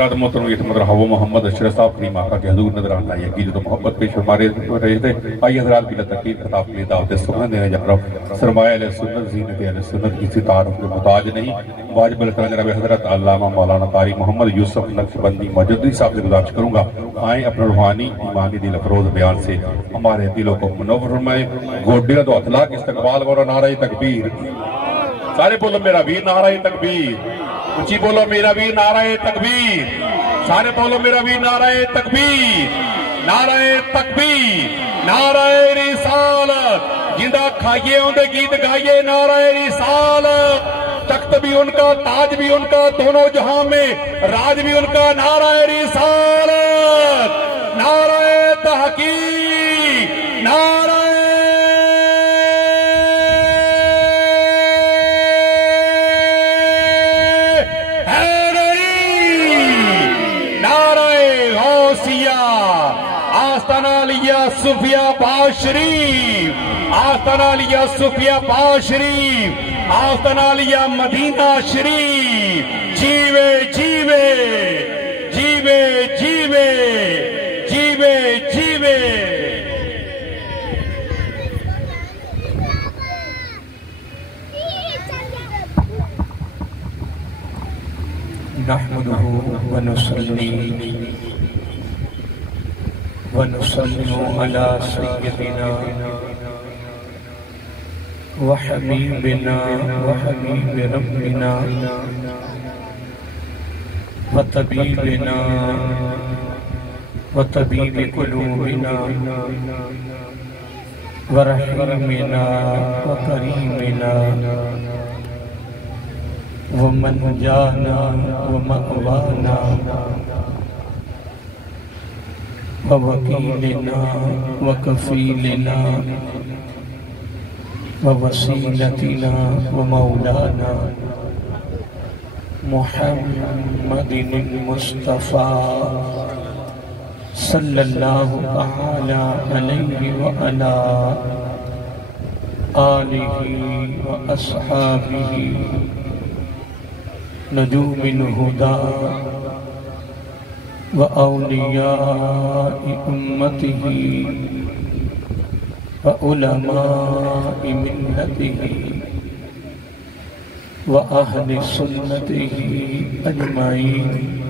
محترم یہ مطلب ہوا محمد اشرف صاحب کریم آقا کے حضور نظر آتا ہے یقین تو محبت پیش فرمارے رہے تھے آئی حضرات کی تقریب خطاب کے لیے دعوت سنت دینے جا رہا ہوں سرمایہ علیہ سنت زینت علیہ سنت کسی تعارف کے محتاج نہیں واجب الکرم جناب حضرت علامہ مولانا قاری محمد یوسف نقشبندی مجددی صاحب سے گزارش کروں گا آئیں اپنا روحانی ایمانی دل افروز بیان سے ہمارے دلوں کو منور فرمائیں گوڈیا تو اطلاق استقبال اور نعرہ تکبیر سارے بولو میرا ویر نعرہ تکبیر اونچی بولو میرا ویر نعرہ تکبیر سارے بولو میرا ویر نعرہ تکبیر نعرہ تکبیر نعرہ رسالت جندہ کھائیے ان دے گیت گائیے نعرہ رسالت تخت بھی ان کا تاج بھی ان کا دونوں جہاں میں راج بھی ان کا نعرہ رسالت نعرہ تحقیق نعرہ صوفیہ باز شریف آستانہ لیا صوفیہ باز شریف آستانہ لیا مدینہ شریف جیوے جیوے جیوے جیوے جیوے جیوے نحمدہ ونصلی ونصلو علی سیدنا وحبیبنا وحبیب ربنا وطبیبنا وطبیب قلوبنا ورحیمنا وکریمنا ومن جانا ومأوانا ووکیلنا وکفیلنا ووسیلتنا ومولانا محمد المصطفیٰ صلی اللہ تعالی علیہ وعلا آلہ واصحابہ نجوم الہدی وأولياء أمته وعلماء ملته وأهل سنته أجمعين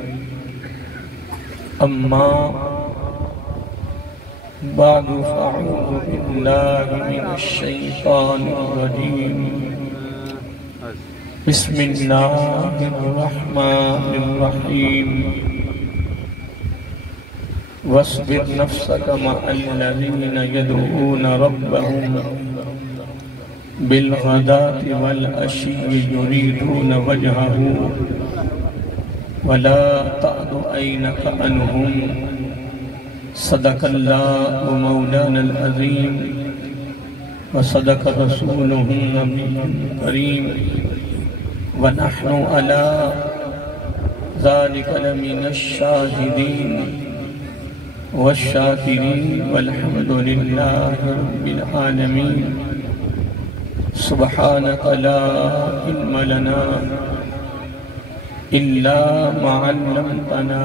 أما بعد فأعوذ بالله من الشيطان الرجيم بسم الله الرحمن الرحيم واصبر نفسك مع الذين يدعون ربهم بالغداة والعشي يريدون وجهه ولا تعد عينك عنهم صدق الله مولانا العظيم وصدق رسوله النبي الكريم ونحن على ذلك لمن الشاهدين والشاكرين والحمد لله رب العالمين سبحانك لا علم لنا إلا ما علمتنا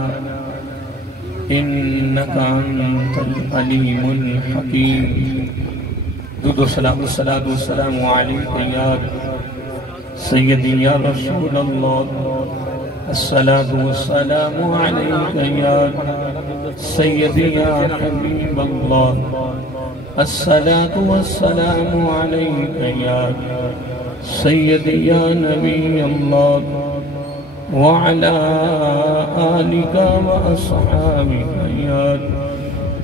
إنك أنت العليم الحكيم درود والصلاة والسلام عليك يا سيدي يا رسول الله الصلاة والسلام عليك يا سيدي يا حبيب الله الصلاة والسلام عليك يا سيدي يا نبي الله وعلى آلك وأصحابك يا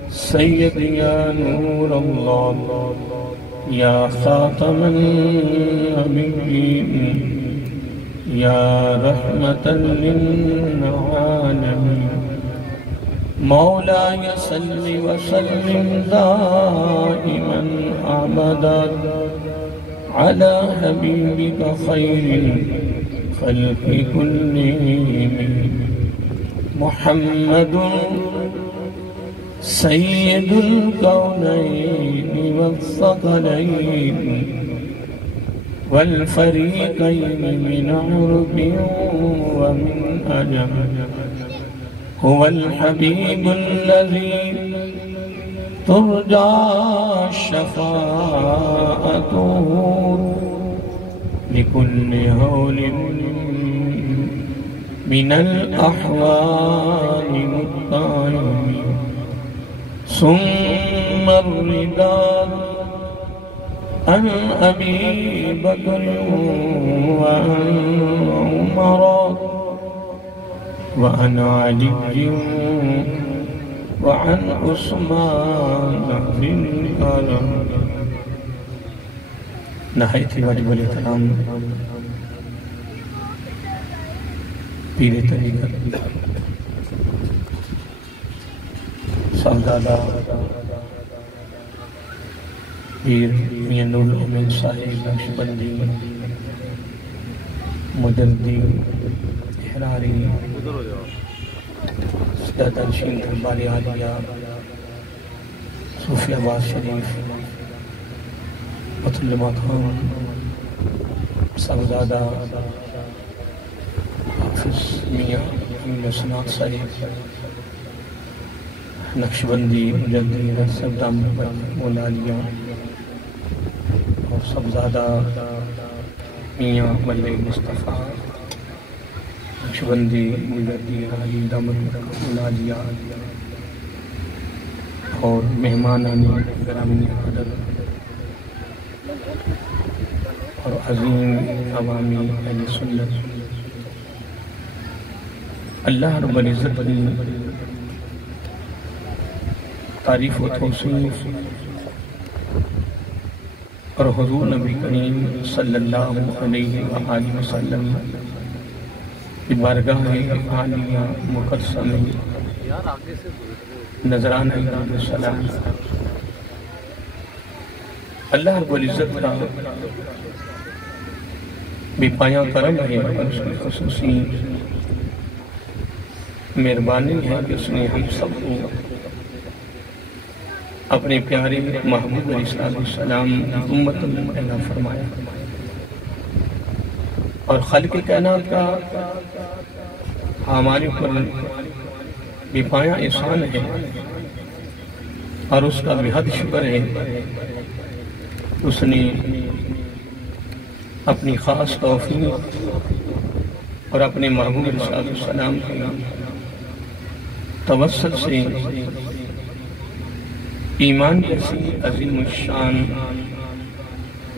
سيدي يا نور الله يا خاتم النبيين يا رحمة للعالمين مولاي صل وسلم دائما أبدا على حبيبك خير الخلق كلهم محمد سيد الكونين والثقلين والفريقين من عرب ومن أجم هو الحبيب الذي ترجى شفاعته لكل هول من الأحوال مضطرب ثم الرداء عن أبي بكر وعن عمر وعن علي وعن عثمان ذي الكرم. نہایت ہی واجب الاحترام پیر طریقت صاحبزادہ پیر میاں نور الامین صاحب نقشبندی مجدی احراری سیدہ نشین دربار عالیہ صوفی آباد شریف مطلبہ خان صاحبزادہ حافظ میاں امین سنات صاحب نقشبندی مجدی صاحبزادہ مولا علیہ اور صاحبزادہ میاں ملک مصطفیٰ نقشبندی مجدی علی دامت مولا علیہ اور مہمانان گرامی عدد اور عظیم عوامی اہل سنت، اللہ رب العزت کی تعریف و توصیف اور حضور نبی کریم صلی اللہ علیہ وآلہ وسلم کی بارگاہ عالیہ مقدسہ میں نذرانہ سلام اللہ رب العزت کا بے پایاں کرم ہے اور اس کی خصوصی مہربانی ہے کہ اس نے ہم سب کو اپنے پیارے محبوب علیہ السلام امت اللہ فرمایا اور خالق کائنات کا ہمارے اوپر بے پایاں احسان ہے اور اس کا بے حد شکر ہے اس نے اپنی خاص توفیق اور اپنے محبوب علیہ السلام کے توسل سے ایمان جیسی عظیم الشان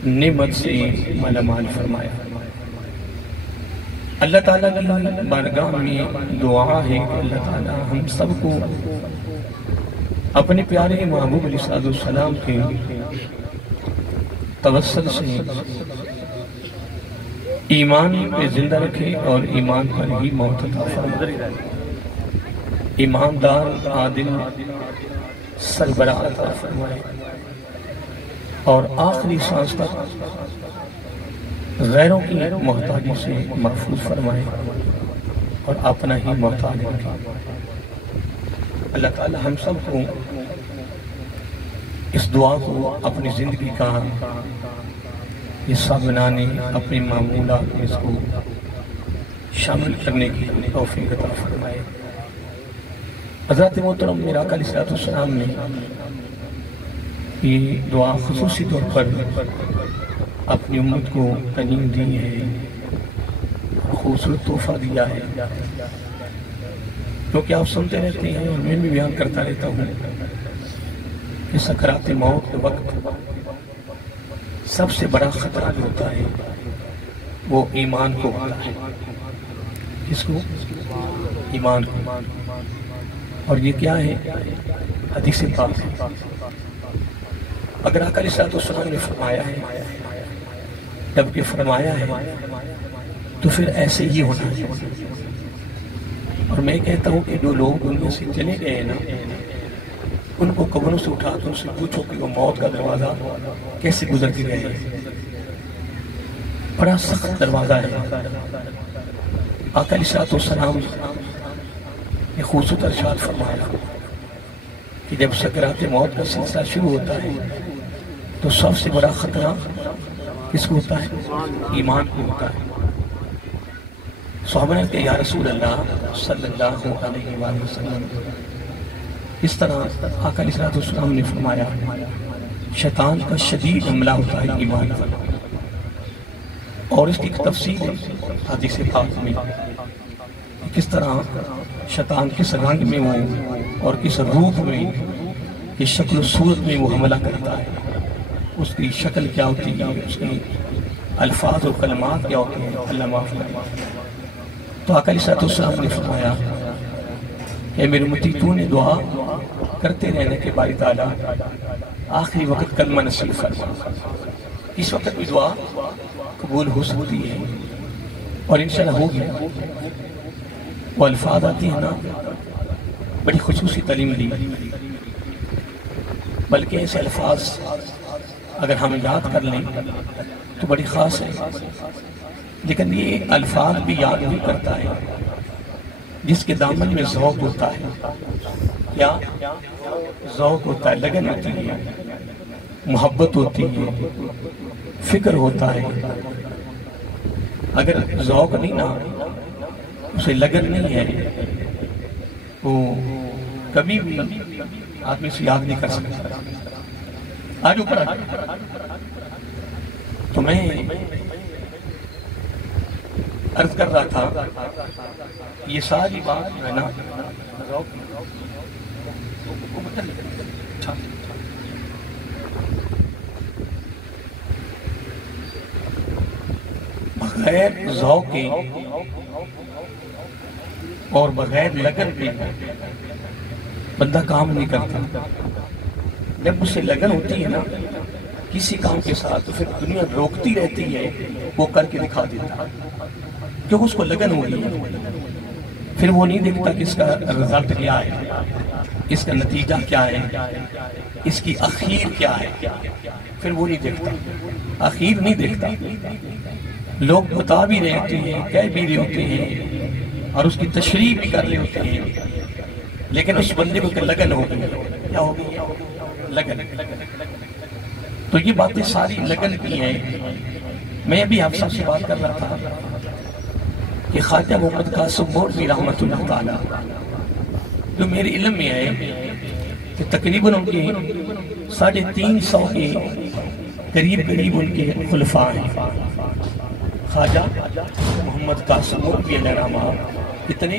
نعمت سے مالا مال فرمایا۔ اللہ تعالیٰ کی بارگاہ میں دعا ہے کہ اللہ تعالیٰ ہم سب کو اپنے پیارے محبوب علیہ السلام کے توسل سے ایمان پہ زندہ رکھے اور ایمان پر ہی موت عطا فرمائے، ایماندار عادل سربراہ عطا فرمائے اور آخری سانس تک غیروں کی محتاجی سے محفوظ فرمائے اور اپنا ہی محتاج رکھے۔ اللہ تعالی ہم سب کو اس دعا کو اپنی زندگی کا حصہ بنانے، اپنے معمولات میں اس کو شامل کرنے کی توفیق عطا فرمائے۔ حضرت محترم میرا آقا علیہ السلام نے یہ دعا خصوصی طور پر اپنی امت کو تنیم دی ہے، خوبصورت تحفہ دیا ہے، کیونکہ آپ سنتے رہتے ہیں اور میں بھی بیان کرتا رہتا ہوں کہ سکرات موت کے وقت سب سے بڑا خطرہ جو ہوتا ہے وہ ایمان کو ہوتا ہے۔ کس کو؟ ایمان کو۔ اور یہ کیا ہے؟ حدیث پاک ہے۔ اگر آقا علیہ السلام نے فرمایا ہے، جب کہ فرمایا ہے تو پھر ایسے ہی ہونا ہے۔ اور میں کہتا ہوں کہ جو لوگ دنیا سے چلے گئے نا، ان کو قبروں سے اٹھا تو ان سے پوچھو کہ وہ موت کا دروازہ کیسے گزر کے گئے ہیں۔ بڑا سخت دروازہ ہے۔ آقا علیہ السلام نے خوبصورت ارشاد فرمایا کہ جب سکرات موت کا سلسلہ شروع ہوتا ہے تو سب سے بڑا خطرہ کس کو ہوتا ہے؟ ایمان کو ہوتا ہے۔ صحابہ نے کہا یا رسول اللہ صلی اللہ علیہ وآلہ وسلم، اس طرح آقا علیہ السلام نے فرمایا شیطان کا شدید حملہ ہوتا ہے ایمان پر، اور اس کی ایک تفصیل ہے حدیث پاک میں کس طرح شیطان کس رنگ میں وہ اور کس روپ میں، کس شکل و صورت میں وہ حملہ کرتا ہے، اس کی شکل کیا ہوتی ہے، اس کی الفاظ و کلمات کیا ہوتے ہیں، اللہ معاف کرے۔ تو آقا علیہ السلام نے فرمایا کہ میرے امتی تو نے دعا کرتے رہنے کے باری تعالیٰ آخری وقت کلمہ نصیب فرما، اس وقت بھی دعا قبول ہو سکتی ہے اور انشاءاللہ ہوگی۔ وہ الفاظ آتی ہیں نا، بڑی خصوصی تعلیم دی، بلکہ ایسے الفاظ اگر ہم یاد کر لیں تو بڑی خاص ہے، لیکن یہ الفاظ بھی یاد نہیں کرتا ہے جس کے دامن میں ذوق ہوتا ہے، یا ذوق ہوتا ہے، لگن ہوتی ہے، محبت ہوتی ہے، فکر ہوتا ہے۔ اگر ذوق نہیں نا، اسے لگن نہیں ہے، وہ کبھی بھی آدمی سے یاد نہیں کر سکتا۔ آج اوپر تو میں عرض کر رہا تھا یہ ساری بات ہے نا بغیر ذوق کے اور بغیر لگن کے بندہ کام نہیں کرتا۔ جب اسے لگن ہوتی ہے نا کسی کام کے ساتھ تو پھر دنیا روکتی رہتی ہے، وہ کر کے دکھا دیتا، کیونکہ اس کو لگن ہوئی ہے۔ پھر وہ نہیں دیکھتا کہ اس کا رزلٹ کیا ہے، اس کا نتیجہ کیا ہے، اس کی اخیر کیا ہے، پھر وہ نہیں دیکھتا، اخیر نہیں دیکھتا۔ لوگ بتا بھی رہے ہوتے ہیں، کہہ بھی رہے ہوتے ہیں اور اس کی تشریح بھی کر رہے ہوتے ہیں، لیکن اس بندے کو لگن ہو گئی، کیا ہو گئی؟ لگن۔ تو یہ باتیں ساری لگن کی ہیں۔ میں ابھی آپ سب سے بات کر رہا تھا کہ خواجہ محمد قاسم مولوی رحمۃ اللہ تعالیٰ جو میرے علم میں آئے کہ تقریباً ان کے 350 کے قریب ان کے خلفاء ہیں۔ خواجہ محمد قاسم مولوی علیہ رحمہ کتنے؟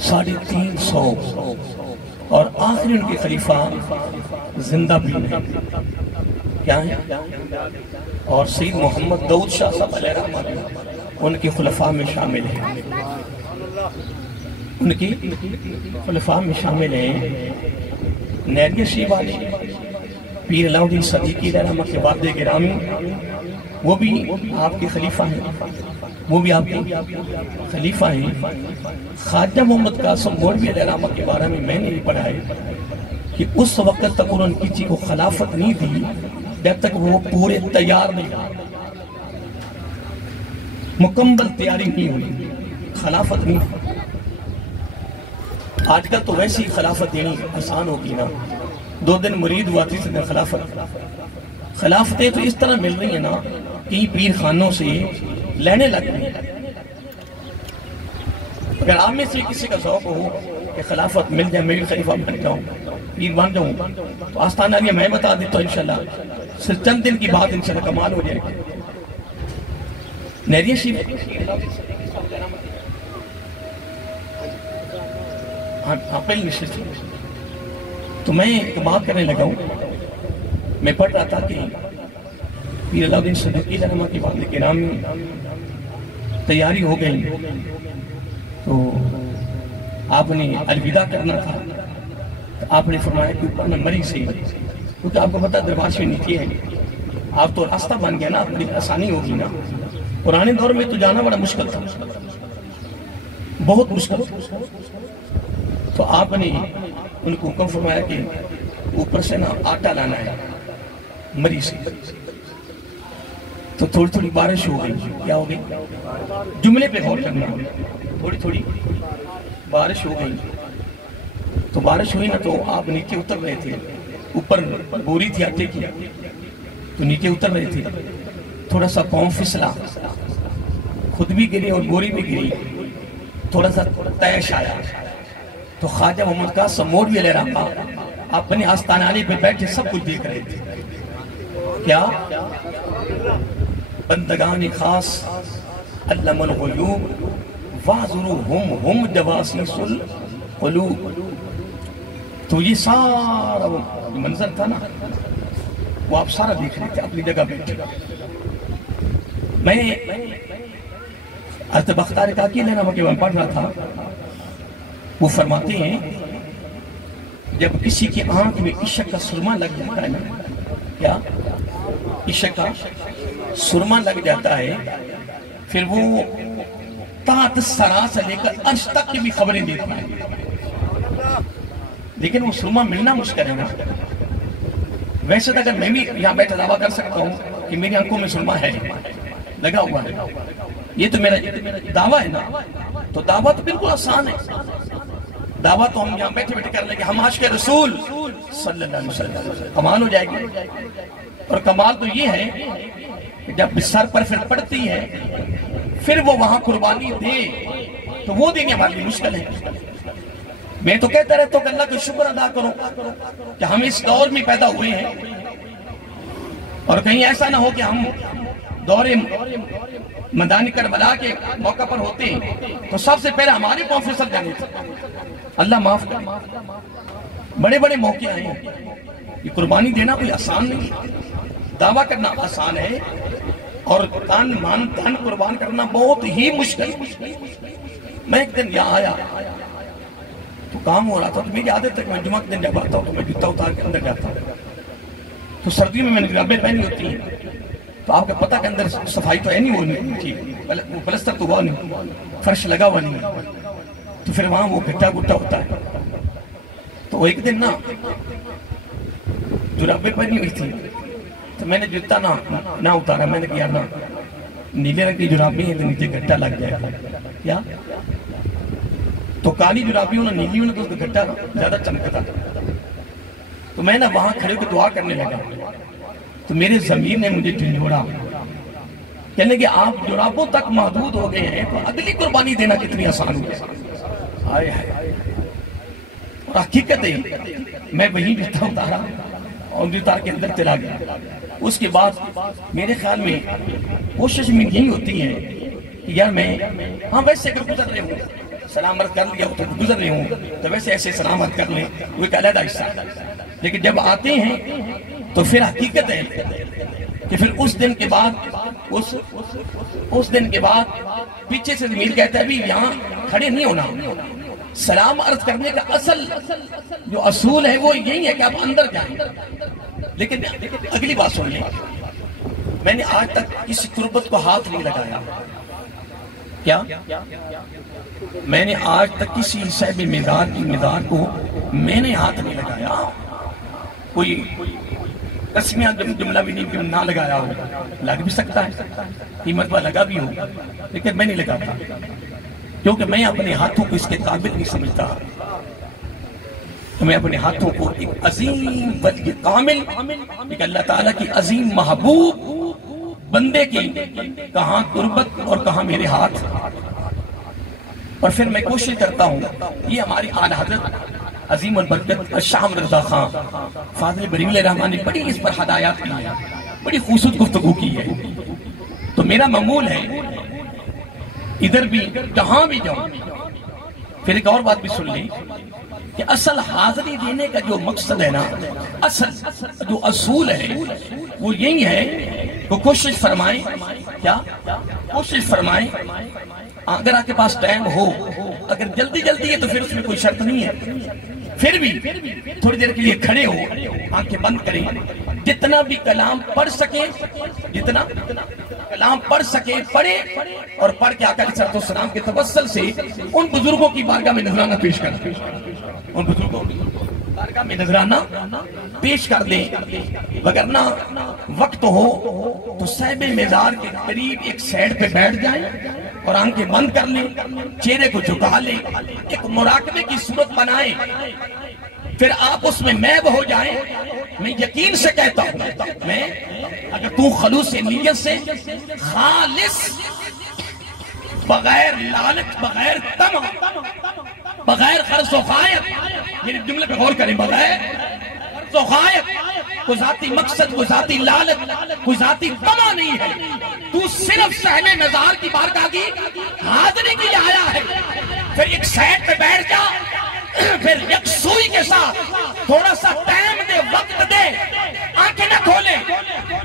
350، اور آخری ان کے خلیفہ زندہ بھی ہیں، کیا ہیں؟ اور سید محمد داؤد شاہ صاحب علیہ رحمہ ان کے خلفاء میں شامل ہیں، ان کی خلفاء میں شامل ہیں۔ نیریہ شیعہ والے پیر علاؤ الدین صدیقی علیہ رحمہ کے والد گرامی وہ بھی آپ کے خلیفہ ہیں، وہ بھی آپ کے خلیفہ ہیں۔ خواجہ محمد قاسم مولوی علیہ رحمہ کے بارے میں نے یہ پڑھا ہے کہ اس وقت تک انہوں نے کسی کو خلافت نہیں دی جب تک وہ پورے تیار نہیں ہوئے، مکمل تیاری نہیں ہوئی، خلافت نہیں ہوئی۔ آج کل تو ویسی خلافت دینی آسان ہوگی نا، 2 دن مرید ہوا، 3 دن خلافت۔ خلافتیں تو اس طرح مل رہی ہیں نا کہ پیر خانوں سے لینے لگ رہی ہیں۔ اگر آپ میں سے کسی کا ذوق ہو کہ خلافت مل جائے، میں بھی خلیفہ بن جاؤں، پیر بن جاؤں، تو آستانہ عالیہ میں بتا دیتا ہوں انشاءاللہ صرف چند دن کی بات انشاءاللہ کمال ہو جائے گی۔ نیریہ شیعہ پہلے نشست، تو میں ایک بات کرنے لگا ہوں، میں پڑھ رہا تھا کہ پیر علاؤ الدین صدیقی علیہ رحمہ کی والد کرام تیاری ہو گئی، تو آپ نے الوداع کرنا تھا، تو آپ نے فرمایا کہ اوپر میں مری سے، کیونکہ آپ کو پتا دربار سے نیچے ہے، آپ تو راستہ بن گیا نا، آپ بڑی آسانی ہوگی نا۔ پرانے دور میں تو جانا بڑا مشکل تھا، بہت مشکل تھا، تو آپ نے ان کو حکم فرمایا کہ اوپر سے نا آٹا لانا ہے مری سے۔ تو تھوڑی تھوڑی بارش ہو گئی، کیا ہو گئی؟ جملے پہ غور کرنا، تھوڑی تھوڑی بارش ہو گئی، تو بارش ہوئی نا تو آپ نیچے اتر رہے تھے، اوپر بوری تھی آٹے کی، تو نیچے اتر رہے تھے، تھوڑا سا پاؤں پھسلا، خود بھی گری اور گوری بھی گری، تھوڑا سا تیش آیا تو خواجہ محمد قاسم مولوی علیہ رحمہ اپنے آستانے پہ بیٹھے سب کچھ دیکھ رہے تھے. کیا؟ بندگان خاص علم الغیوب واذروہم ہم جواسیس القلوب. تو یہ سارا وہ منظر تھا نا، وہ آپ سارا دیکھ رہے تھے اپنی جگہ بیٹھے. میں حضرت بختیار کاکی علیہ رحمہ کے میں پڑھ رہا تھا، وہ فرماتے ہیں جب کسی کی آنکھ میں عشق کا سرما لگ جاتا ہے نا، کیا عشق کا سرما لگ جاتا ہے، پھر وہ تحت سرا سے لے کر عرش تک کی بھی خبریں دیتا ہے. لیکن وہ سرما ملنا مشکل ہے نا. ویسے تو اگر میں بھی یہاں بیٹھا دعویٰ کر سکتا ہوں کہ میری آنکھوں میں سرما ہے، لگا ہوا ہے، یہ تو میرا دعویٰ ہے نا. تو دعویٰ تو بالکل آسان ہے. دعویٰ تو ہم یہاں بیٹھے بیٹھے کر لیں کہ ہم عاشق رسول صلی اللہ علیہ وسلم، کمال ہو جائے گی. اور کمال تو یہ ہے کہ جب سر پر پھر پڑتی ہے پھر وہ وہاں قربانی دے تو وہ دینی ہمارے لیے مشکل ہے. میں تو کہتا رہتا ہوں کہ اللہ کا شکر ادا کرو کہ ہم اس دور میں پیدا ہوئے ہیں، اور کہیں ایسا نہ ہو کہ ہم دور میدان کربلا کے موقع پر ہوتے ہیں تو سب سے پہلے ہمارے پاؤں پھسل جانے تھے. اللہ معاف کر. بڑے بڑے موقع آئے ہیں. یہ قربانی دینا کوئی آسان نہیں، دعویٰ کرنا آسان ہے، اور تن من دھن قربان کرنا بہت ہی مشکل. میں ایک دن یہاں آیا تو کام ہو رہا تھا، تو میری عادت ہے کہ میں جمعہ کے دن جب آتا ہوں تو میں جوتا اتار کے اندر جاتا ہوں. تو سردیوں میں نے جرابیں پہنی ہوتی ہیں، تو آپ کا پتہ کہ اندر صفائی تو ہے نہیں، وہ نہیں تھی، وہ پلستر تو ہوا نہیں، فرش لگا ہوا نہیں، تو پھر وہاں وہ گھٹا گھٹا ہوتا ہے. تو ایک دن نا جرابیں پہنی ہوئی تھی تو میں نے جوتا نہ اتارا. میں نے کہا نا نیلے رنگ کی جرابیں ہیں تو نیچے گھٹا لگ جائے گا. کیا؟ تو کالی جرابیں ہونا نیلی ہونا تو اس کا گھٹا زیادہ چمکتا. تو میں نا وہاں کھڑے ہو کے دعا کرنے لگا تو میرے ضمیر نے مجھے جھنجھوڑا، کہنے کہ آپ جرابوں تک محدود ہو گئے ہیں تو اگلی قربانی دینا کتنی آسان ہو گئی. اور حقیقت ہے میں وہیں جوتا اتارا اور جوتا اتار کے اندر چلا گیا. اس کے بعد میرے خیال میں کوشش میں یہی ہوتی ہے کہ یار میں ہاں ویسے اگر گزر رہے ہوں سلام عرض کر لیا تو گزر رہے ہوں تو ویسے ایسے سلام عرض کر لیں، وہ ایک علیحدہ حصہ. لیکن جب آتے ہیں تو پھر حقیقت ہے کہ پھر اس دن کے بعد اس دن کے بعد پیچھے سے ضمیر کہتا ہے بھی یہاں کھڑے نہیں ہونا. سلام عرض کرنے کا اصل جو اصول ہے وہ یہی ہے کہ آپ اندر جائیں. لیکن اگلی بات سن لیں، میں نے آج تک کسی تربت کو ہاتھ نہیں لگایا. کیا؟ میں نے آج تک کسی صاحب مزار کی مزار کو میں نے ہاتھ نہیں لگایا. کوئی قسمیہ جملہ بھی نہیں کہ نہ لگایا ہو، لگ بھی سکتا ہے، قیمت پر لگا بھی ہو، لیکن میں نہیں لگاتا کیونکہ میں اپنے ہاتھوں کو اس کے قابل نہیں سمجھتا. میں اپنے ہاتھوں کو ایک عظیم ولی کامل، ایک اللہ تعالیٰ کی عظیم محبوب بندے کی کہاں قربت اور کہاں میرے ہاتھ. اور پھر میں کوشش کرتا ہوں، یہ ہماری اعلی حضرت عظیم البرکت شاہ احمد رضا خان فاضل بریلوی رحمان نے بڑی اس پر ہدایات کی ہے، بڑی خوبصورت گفتگو کی ہے. تو میرا معمول ہے ادھر بھی جہاں بھی جاؤں. پھر ایک اور بات بھی سن لیں کہ اصل حاضری دینے کا جو مقصد ہے نا، اصل جو اصول ہے وہ یہی ہے کہ کوشش فرمائیں. کیا؟ کوشش فرمائیں. اگر آپ کے پاس ٹائم ہو، اگر جلدی ہے تو پھر اس میں کوئی شرط نہیں ہے، پھر بھی تھوڑی دیر کے لیے کھڑے ہو، آنکھیں بند کریں، جتنا بھی کلام پڑھ سکیں، جتنا کلام پڑھ سکیں پڑھیں، اور پڑھ کے آقا علیہ السلام کے توسل سے ان بزرگوں کی بارگاہ میں نذرانہ پیش کر دیں، ان بزرگوں کی بارگاہ میں نذرانہ پیش کر دیں. وگرنہ وقت ہو تو صاحب مزار کے قریب ایک سائڈ پہ بیٹھ جائیں اور آنکھیں بند کر لیں، چہرے کو جھکا لیں، ایک مراقبے کی صورت بنائیں، پھر آپ اس میں محو ہو جائیں. میں یقین سے کہتا ہوں، میں اگر تو خلوص نیت سے خالص بغیر لالچ، بغیر طمع، بغیر خرص و خائف، میرے جملے پہ غور کریں، بغیر خرص و خائف، کوئی ذاتی مقصد، کوئی ذاتی لالچ، کوئی ذاتی طمع نہیں ہے، تو صرف صحن مزار کی بارگاہ کی حاضری کے لیے آیا ہے۔ پھر ایک سائڈ پہ بیٹھ جا، پھر یکسوئی کے ساتھ تھوڑا سا ٹائم دے، وقت دے، آنکھیں نہ کھولیں،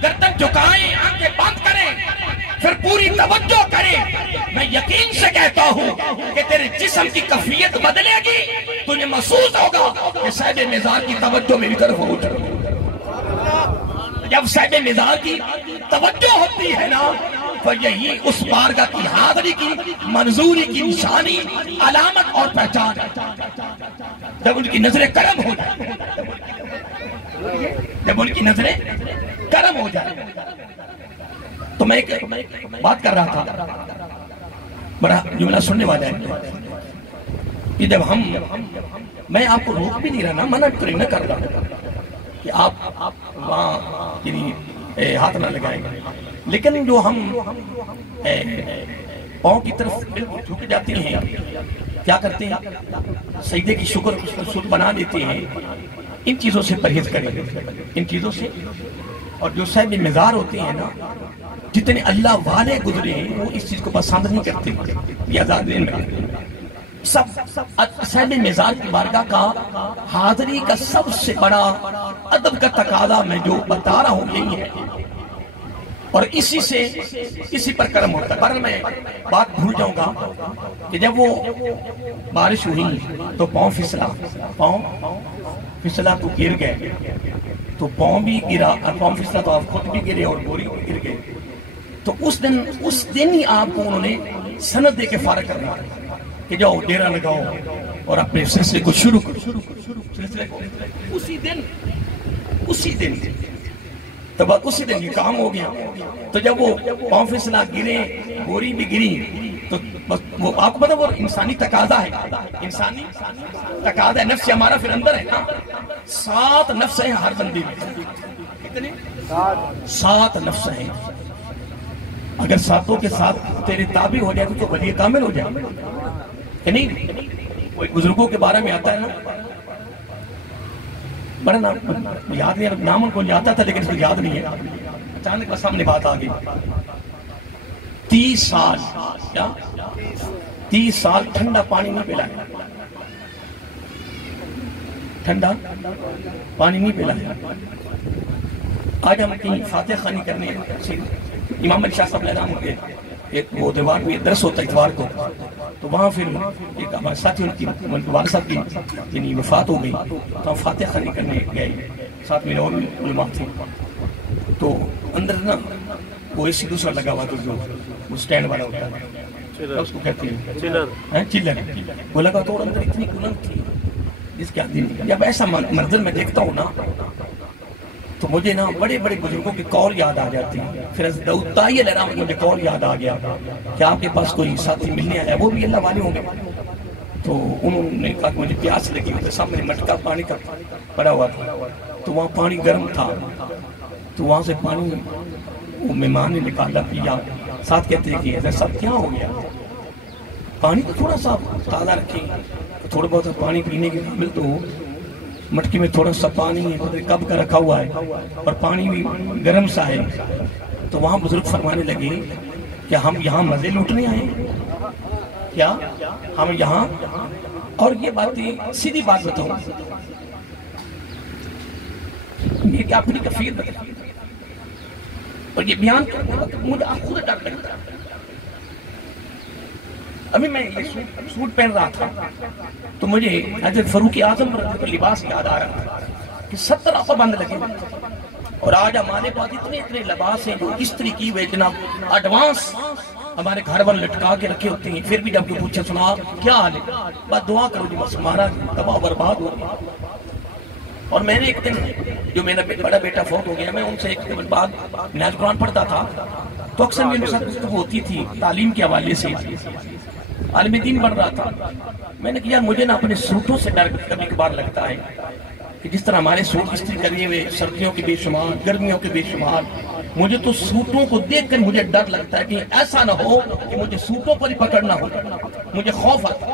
گردن جھکائیں، آنکھیں بند کریں، پھر پوری توجہ کریں۔ میں یقین سے کہتا ہوں کہ تیرے جسم کی کیفیت بدلے گی، تجھے محسوس ہوگا کہ صاحب مزار کی توجہ میری طرف اٹھ رہی ہے۔ جب صاحب مزار کی توجہ ہوتی ہے نا، تو یہی اس بارگاہ کی حاضری کی منظوری کی نشانی، علامت اور پہچان ہے۔ جب ان کی نظریں کرم ہو جائیں، جب ان کی نظریں کرم ہو جائیں، تو میں ایک بات کر رہا تھا، بڑا جملہ سننے والا ہے کہ جب میں آپ کو روک بھی نہیں رہا نا، منع تو نہیں کر رہا کہ آپ وہاں ہاتھ نہ لگائیں، لیکن جو ہم پاؤں کی طرف جھک جاتے ہیں، کیا کرتے ہیں، سجدے کی شکر بنا دیتے ہیں، ان چیزوں سے پرہیز کریں، ان چیزوں سے۔ اور جو صاحب مزار ہوتے ہیں نا، جتنے اللہ والے گزرے ہیں، وہ اس چیز کو پسند نہیں کرتے، یہ آزاد دین میں سب صاحب مزار کی بارگاہ کا حاضری کا سب سے بڑا ادب کا تقاضا میں جو بتا رہا ہوں یہی ہے، اور اسی پر کرم ہوتا ہے۔ پر میں بات بھول جاؤں گا کہ جب وہ بارش ہوئی تو پاؤں پھسلا تو گر گئے، تو پاؤں بھی گرا، پاؤں پھسلا تو آپ خود بھی گرے اور بوری بھی گر گئے، تو اس دن ہی آپ کو انہوں نے سند دے کے فارغ کرنا کہ جاؤ ڈیرا لگاؤ اور اپنے سلسلے کو شروع کرو، سلسلے کو اسی دن تو بس اسی دن یہ کام ہو گیا۔ تو جب وہ پاؤں پھسلا گرے، بوری بھی گری، تو وہ آپ کو پتا وہ انسانی تقاضا ہے، انسانی تقاضا ہے، نفس ہمارا پھر اندر ہے نا، 7 نفس ہیں ہر بندے میں، کتنے؟ 7 نفس ہیں۔ اگر 7 کے ساتھ تیرے تابع ہو جائے تو ولی کامل ہو جائے کہ نہیں؟ کوئی بزرگوں کے بارے میں آتا ہے نا، بڑا نام یاد نہیں، نام ان کو یاد تھا لیکن اس کو یاد نہیں ہے، اچانک بس سامنے بات آ گئی۔ 30 سال کیا 30 سال ٹھنڈا پانی نہیں پلایا، ٹھنڈا پانی نہیں پلایا۔ آج ہم کہیں فاتح خانی کرنے امام علی شاہ صاحب لے رہا گے، ایک وہ دیوار میں درس ہوتا ہے اتوار کو، تو وہاں پھر ایک ہمارے ساتھی ان کی والد صاحب کی یعنی وفات ہو گئی، تو ہم فاتح خانی کرنے گئے، ساتھ میں اور علماء تھے، تو اندر نا وہ اسی دوسرا لگا ہوا تھا جو وہ سٹینڈ والا ہوتا ہے، اس کو کہتے ہیں چلر، وہ لگا تو اندر اتنی کولنگ تھی جس کے آدمی، جب ایسا منظر میں دیکھتا ہوں نا تو مجھے نا بڑے بڑے بزرگوں کے قول یاد آ جاتے ہیں۔ پھر حضرت داؤد طائی علیہ السلام مجھے قول یاد آ گیا کہ آپ کے پاس کوئی ساتھی ملنے آیا، وہ بھی اللہ والے ہوں گے، تو انہوں نے کہا کہ مجھے پیاس لگی ہوئی، سامنے مٹکا پانی کا پڑا ہوا تھا، تو وہاں پانی گرم تھا، تو وہاں سے پانی وہ مہمان نے نکالا پیا، ساتھ کہتے ہیں کہ حضرت صاحب کیا ہو گیا، پانی تو تھوڑا سا تازہ رکھیں، تھوڑا بہت پانی پینے کے قابل تو ہو، مٹکی میں تھوڑا سا پانی ہے، کب کا رکھا ہوا ہے اور پانی بھی گرم سا ہے، تو وہاں بزرگ فرمانے لگے کہ ہم یہاں مزے لوٹنے آئے، کیا ہم یہاں، اور یہ باتیں سیدھی بات بتاؤں، یہ کیا اپنی کفیت بتا، اور یہ بیان مجھے خود ڈر لگتا ہے۔ ابھی میں یہ سوٹ پہن رہا تھا تو مجھے حضرت فاروق اعظم کا لباس یاد آ رہا تھا کہ 70 پابند لگے، اور آج ہمارے پاس اتنے لباس ہیں جو استری کی ہوئے جناب ایڈوانس ہمارے گھر پر لٹکا کے رکھے ہوتے ہیں، پھر بھی جب کوئی پوچھے سنا کیا حال ہے، بس دعا کرو جی بس ہمارا تباہ برباد ہو۔ اور میں نے ایک دن جو میرا بڑا بیٹا فوت ہو گیا، میں ان سے ایک دن بعد نماز قرآن پڑھتا تھا، تو اکثر میرے ساتھ گفتگو ہوتی تھی تعلیم کے حوالے سے، عالم دین بن رہا تھا۔ میں نے کہا یار مجھے نا اپنے سوٹوں سے ڈر کبھی کبھار لگتا ہے کہ جس طرح ہمارے سوٹ استری کرے ہوئے، سردیوں کے بے شمار، گرمیوں کے بے شمار، مجھے تو سوٹوں کو دیکھ کر مجھے ڈر لگتا ہے کہ ایسا نہ ہو کہ مجھے سوٹوں پر ہی پکڑنا ہو، مجھے خوف آتا ہے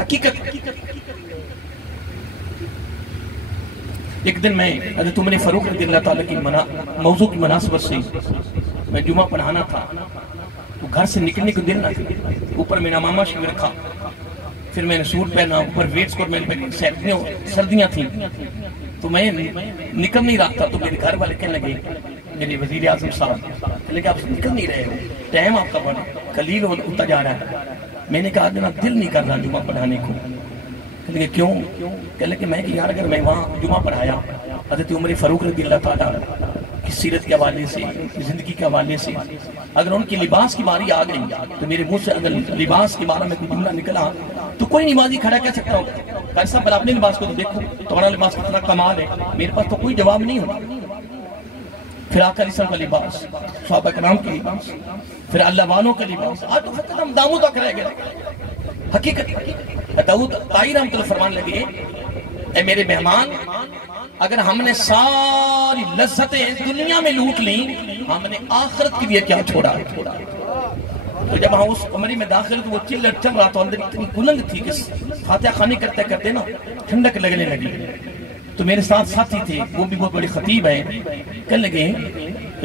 حقیقت۔ ایک دن میں حضرت عمر فاروق رضی اللہ تعالیٰ کی موضوع کی مناسبت سے میں جمعہ پڑھانا تھا، تو گھر سے نکلنے کو دل نہ تھی، اوپر میرا ماما شیو رکھا، پھر میں نے سوٹ پہنا، اوپر ویٹس کوٹ میں سردیاں تھیں، تو میں نکل نہیں رہا تھا۔ تو میرے گھر والے کہنے لگے، میرے وزیر اعظم صاحب کہنے لگے آپ نکل نہیں رہے ہو، ٹائم آپ کا بڑا قلیل ہوتا جا رہا ہے۔ میں نے کہا جناب دل نہیں کر رہا جمعہ پڑھانے کو۔ کہنے لگے کیوں؟ کہنے لگے میں کہ یار اگر میں وہاں جمعہ پڑھایا حضرت عمر فاروق رضی اللہ تعالیٰ کی سیرت کے حوالے سے، زندگی کے حوالے سے، اگر ان کی لباس کی باری آ گئی تو میرے منہ سے اگر لباس کے بارے میں کوئی جملہ نکلا تو کوئی نمازی کھڑا کہہ سکتا ہوگا بھائی صاحب بل اپنے لباس کو تو دیکھو، تمہارا لباس کتنا کمال ہے، میرے پاس تو کوئی جواب نہیں ہوتا۔ پھر آقا علیہ السلام کا لباس، صحابہ کرام کے لباس، پھر اللہ والوں کا لباس، آج تو فقط ہم داموں تک رہ گئے۔ حقیقت داؤد طائی رحمۃ اللہ فرمان لگے، اے میرے مہمان، اگر ہم نے ساری لذتیں دنیا میں لوٹ لیں، ہم نے آخرت کے لیے کیا چھوڑا؟ تو جب ہم اس کمرے میں داخل تو وہ چل رہا تھا، اندر اتنی کلنگ تھی کہ فاتحہ خوانی کرتے کرتے نا ٹھنڈک لگنے لگی۔ تو میرے ساتھ ساتھی تھے، وہ بھی بہت بڑے خطیب ہیں، کہنے لگے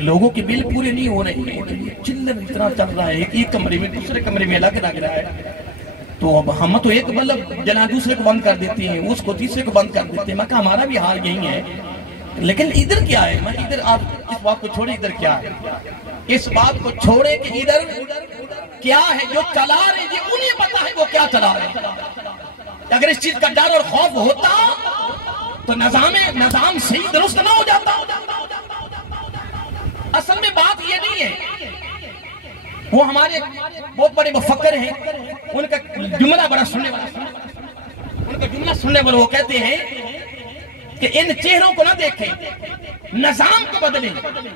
لوگوں کے بل پورے نہیں ہو رہے ہیں، چلر اتنا چل رہا ہے، ایک کمرے میں دوسرے کمرے میں الگ لگ رہا ہے، تو اب ہم تو ایک بلب جلا دوسرے کو بند کر دیتے ہیں، اس کو تیسرے کو بند کر دیتے ہیں۔ میں کہا ہمارا بھی حال یہی ہے، لیکن ادھر کیا ہے؟ میں ادھر آپ اس بات کو چھوڑے، ادھر کیا ہے؟ اس بات کو چھوڑے کہ ادھر کیا ہے جو چلا رہے ہیں، انہیں پتا ہے وہ کیا چلا رہے ہیں۔ اگر اس چیز کا ڈر اور خوف ہوتا تو نظام صحیح درست نہ ہو جاتا۔ اصل میں بات یہ نہیں ہے، وہ ہمارے بہت بڑے مفکر ہیں، ان کا جملہ بڑا سننے والا، ان کا جملہ سننے والا، وہ کہتے ہیں کہ ان چہروں کو نہ دیکھیں، نظام کو بدلیں۔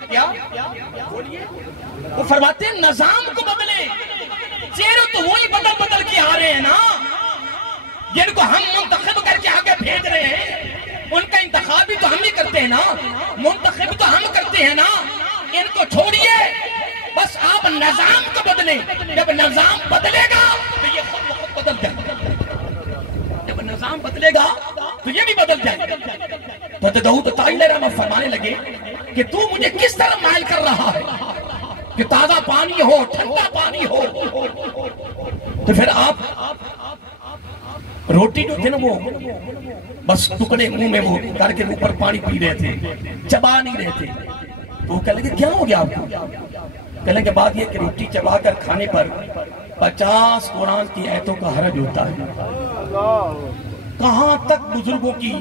کیا وہ فرماتے ہیں نظام کو بدلیں، چہرے تو وہی بدل کے آ رہے ہیں نا جن کو ہم منتخب کر کے آگے بھیج رہے ہیں، ان کا انتخاب بھی تو ہم ہی کرتے ہیں نا، منتخب تو ہم کرتے ہیں نا، ان کو چھوڑیے، بس آپ نظام کو بدلیں۔ جب نظام بدلے گا تو یہ خود بدل جائے گا، جب نظام بدلے گا تو یہ بھی بدل جائے گا۔ تو داؤد طائی رحمہ فرمانے لگے کہ تو مجھے کس طرح مائل کر رہا ہے کہ تازہ پانی ہو، ٹھنڈا پانی ہو۔ تو پھر آپ روٹی جو تھے نا وہ بس ٹکڑے منہ میں وہ کر کے اوپر پانی پی رہے تھے، چبا نہیں رہے تھے۔ تو وہ کہنے لگے کیا ہو گیا آپ کو؟ کہنے کے بعد یہ کہ روٹی چبا کر کھانے پر 50 قرآن کی آیتوں کا حرج ہوتا ہے۔ کہاں تک بزرگوں کی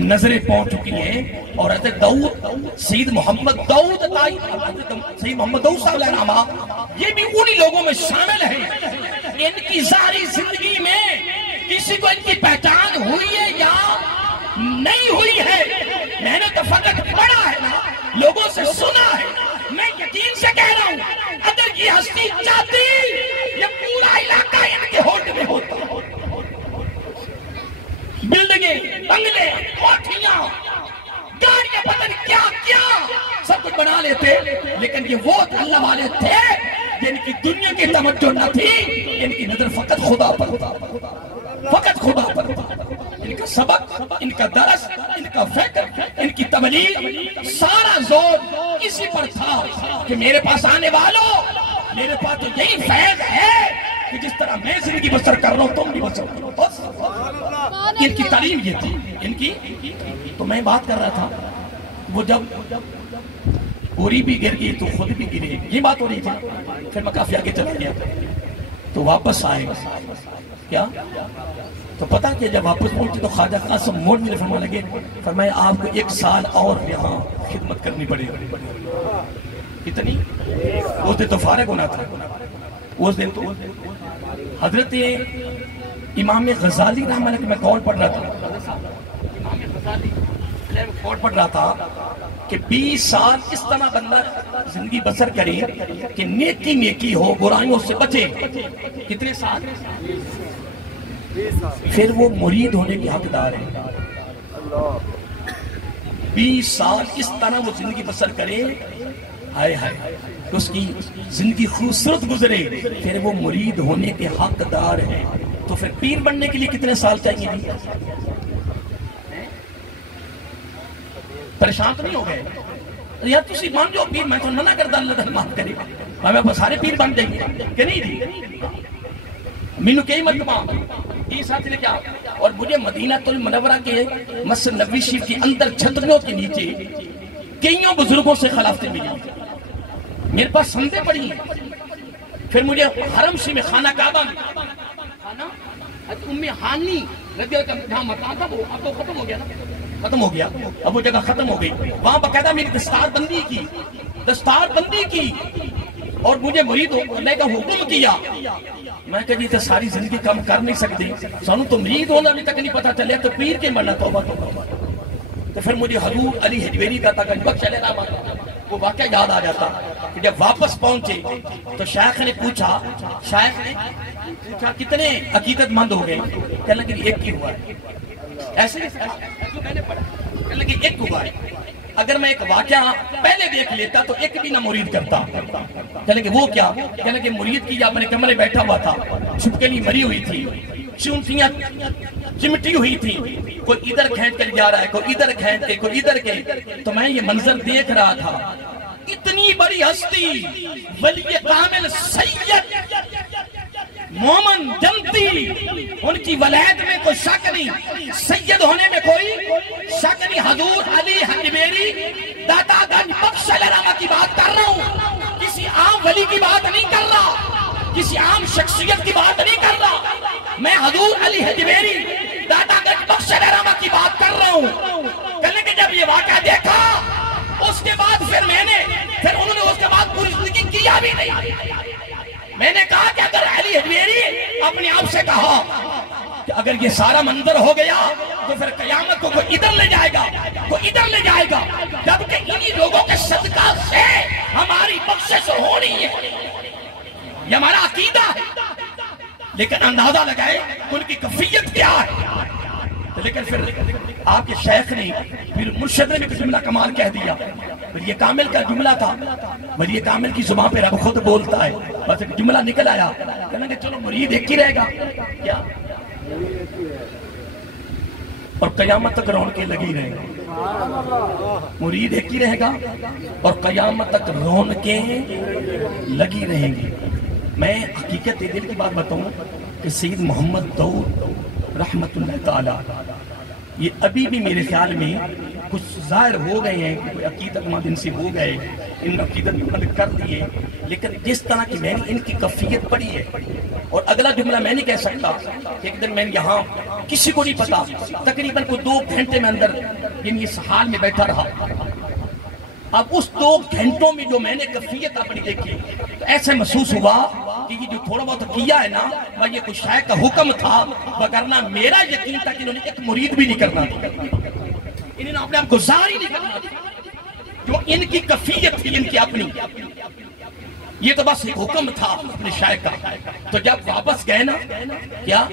نظریں پہنچ چکی ہیں، اور حضرت داؤد سید محمد داؤد طائی، سید محمد داؤد صاحب علیہ السلام، یہ بھی انہی لوگوں میں شامل ہیں۔ ان کی ظاہری زندگی میں کسی کو ان کی پہچان ہوئی ہے یا نہیں ہوئی ہے؟ میں نے تو فقط پڑھا ہے نا، لوگوں سے سنا ہے۔ میں یقین سے کہہ رہا ہوں اگر یہ ہستی چاہتی یہ پورا علاقہ ان کے ہوٹ میں ہوتا، بلڈنگیں، بنگلے، کوٹھیاں، گاڑیاں، پتہ نہیں کیا کیا سب کچھ بنا لیتے، لیکن یہ وہ اللہ والے تھے جن کی دنیا کی توجہ نہ تھی، ان کی نظر فقط خدا پر ہوتا، فقط خدا پر ہوتا۔ ان کا سبق، ان کا درس، ان کا فکر، ان کی تبلیغ، سارا زور اسی پر تھا کہ میرے پاس آنے والوں، میرے پاس تو یہی فیض ہے کہ جس طرح میں زندگی بسر کر رہا ہوں تم بھی بسر کرو، بس۔ ان کی تعلیم یہ تھی، ان کی۔ تو میں بات کر رہا تھا، وہ جب پوری بھی گر گئی تو خود بھی گرے، یہ بات ہو رہی تھی۔ پھر میں کافی آگے چلا گیا تو واپس آئے، کیا تو پتا کہ جب واپس پہنچے تو خواجہ قاسم موڑ ملے، فرمانے لگے، فرمایا آپ کو 1 سال اور یہاں خدمت کرنی پڑے گی۔ کتنی؟ اس دن تو فارغ ہونا تھا، اس دن تو حضرت امام غزالی رحمہ اللہ میں قول پڑھ رہا تھا، امام غزالی قول پڑھ رہا تھا کہ 20 سال اس طرح بندہ زندگی بسر کرے کہ نیکی نیکی ہو، برائیوں سے بچے۔ کتنے سال؟ پھر وہ مرید ہونے کی حقدار ہے۔ 20 سال اس طرح وہ زندگی بسر کرے، ہائے ہائے اس کی زندگی خوبصورت گزرے، پھر وہ مرید ہونے کے حقدار ہیں۔ تو پھر پیر بننے کے لیے کتنے سال چاہیے؟ پریشان تو نہیں ہو گئے یار تسی مان جو پیر، میں تو منع کرتا اللہ تعالیٰ معاف کرے، میں سارے پیر بن جائیں گے کہ نہیں جی؟ مینو کئی مرتبہ یہ ساتھ لے کیا، اور مجھے مدینہ المنورہ کے مسجد نبوی شریف کے اندر چھتریوں کے نیچے کئیوں بزرگوں سے خلافتیں ملی، میرے پاس سندیں پڑی ہیں۔ پھر مجھے حرم شریف میں خانہ کعبہ میں خانہ ام ہانی رضی اللہ عنہ جہاں مکان تھا وہ اب تو ختم ہو گیا نا، ختم ہو گیا، اب وہ جگہ ختم ہو گئی، وہاں باقاعدہ میری دستار بندی کی اور مجھے مرید ہونے کا حکم کیا۔ میں کہا جی تو ساری زندگی کم کر نہیں سکتی، سانو تو مرید ہونا بھی تک نہیں پتا چلے تو پیر کے مرنا توبہ توبہ۔ تو پھر مجھے حضور علی حجویری کا تھا گنج بخش علیہ رحمہ وہ واقعہ یاد آ جاتا کہ جب واپس پہنچے تو شیخ نے پوچھا کتنے عقیدت مند ہو گئے؟ کہنے لگے ایک ہی ہوا ہے، ایسے میں نے پڑھا، کہنے لگے ایک ہوا ہے، اگر میں ایک واقعہ پہلے دیکھ لیتا تو ایک بھی نہ مرید کرتا۔ کہنے لگے وہ کیا؟ کہنے لگے مرید کی جب میں نے کمرے بیٹھا ہوا تھا، چھپکلی مری ہوئی تھی، چونٹیاں چمٹی ہوئی تھی، کوئی ادھر کھینچ کر جا رہا ہے، کوئی ادھر کھینچ کے، کوئی ادھر کے، تو میں یہ منظر دیکھ رہا تھا، اتنی بڑی ہستی ولی کامل سید مومن جنتی، ان کی ولایت میں کوئی شک نہیں، سید ہونے میں کوئی شک نہیں۔ حضور علی حجویری داتا گنج بخش علیہ رحمہ کی بات کر رہا ہوں، کسی عام ولی کی بات نہیں کر رہا، کسی عام شخصیت کی بات نہیں کر رہا، میں حضور علی حجویری داتا گنج بخش علیہ رحمہ کی بات کر رہا ہوں۔ کہنے کہ جب یہ واقعہ دیکھا اس کے بعد پھر انہوں نے اس کے بعد پوری زندگی کیا بھی نہیں۔ میں نے کہا کہ اگر علی حجویری اپنے آپ سے کہا کہ اگر یہ سارا منظر ہو گیا تو پھر قیامت کو کوئی ادھر لے جائے گا، کوئی ادھر لے جائے گا، جبکہ انہی لوگوں کے صدقہ سے ہماری بخشش ہونی ہے، یہ ہمارا عقیدہ ہے۔ لیکن اندازہ لگائے ان کی کیفیت کیا ہے۔ لیکن پھر آپ کے شیخ نے پھر مرشد نے بھی جملہ کمال کہہ دیا، ولی کامل کا جملہ تھا، ولی کامل کی زبان پہ رب خود بولتا ہے، بس ایک جملہ نکل آیا، کہنا کہ چلو مرید ایک ہی رہے گا کیا، اور قیامت تک رونقیں لگی رہیں گی، مرید ایک ہی رہے گا اور قیامت تک رونقیں لگی رہیں گی۔ میں حقیقت دل کی بات بتاؤں کہ سید محمد داؤد رحمت اللہ تعالیٰ یہ ابھی بھی میرے خیال میں کچھ ظاہر ہو گئے ہیں کہ کوئی عقیدت مند ان سے ہو گئے، ان عقیدت مند کر دیے، لیکن جس طرح کی میں نے ان کی کیفیت پڑھی ہے، اور اگلا جملہ میں نہیں کہہ سکتا کہ ایک دن میں یہاں کسی کو نہیں پتا تقریباً کوئی 2 گھنٹے میں اندر یعنی اس حال میں بیٹھا رہا۔ اب اس 2 گھنٹوں میں جو میں نے کیفیت اپنی دیکھی تو ایسے محسوس ہوا کہ یہ جو تھوڑا بہت کیا ہے نا وہ یہ کوئی شیخ کا حکم تھا، وگرنہ میرا یقین تھا کہ انہوں نے ایک مرید بھی نہیں کرنا تھا، انہوں نے اپنے آپ کو ظاہر ہی نہیں کرنا تھا، جو ان کی کیفیت تھی ان کی اپنی، یہ تو بس ایک حکم تھا اپنے شیخ کا۔ تو جب واپس گئے نا کیا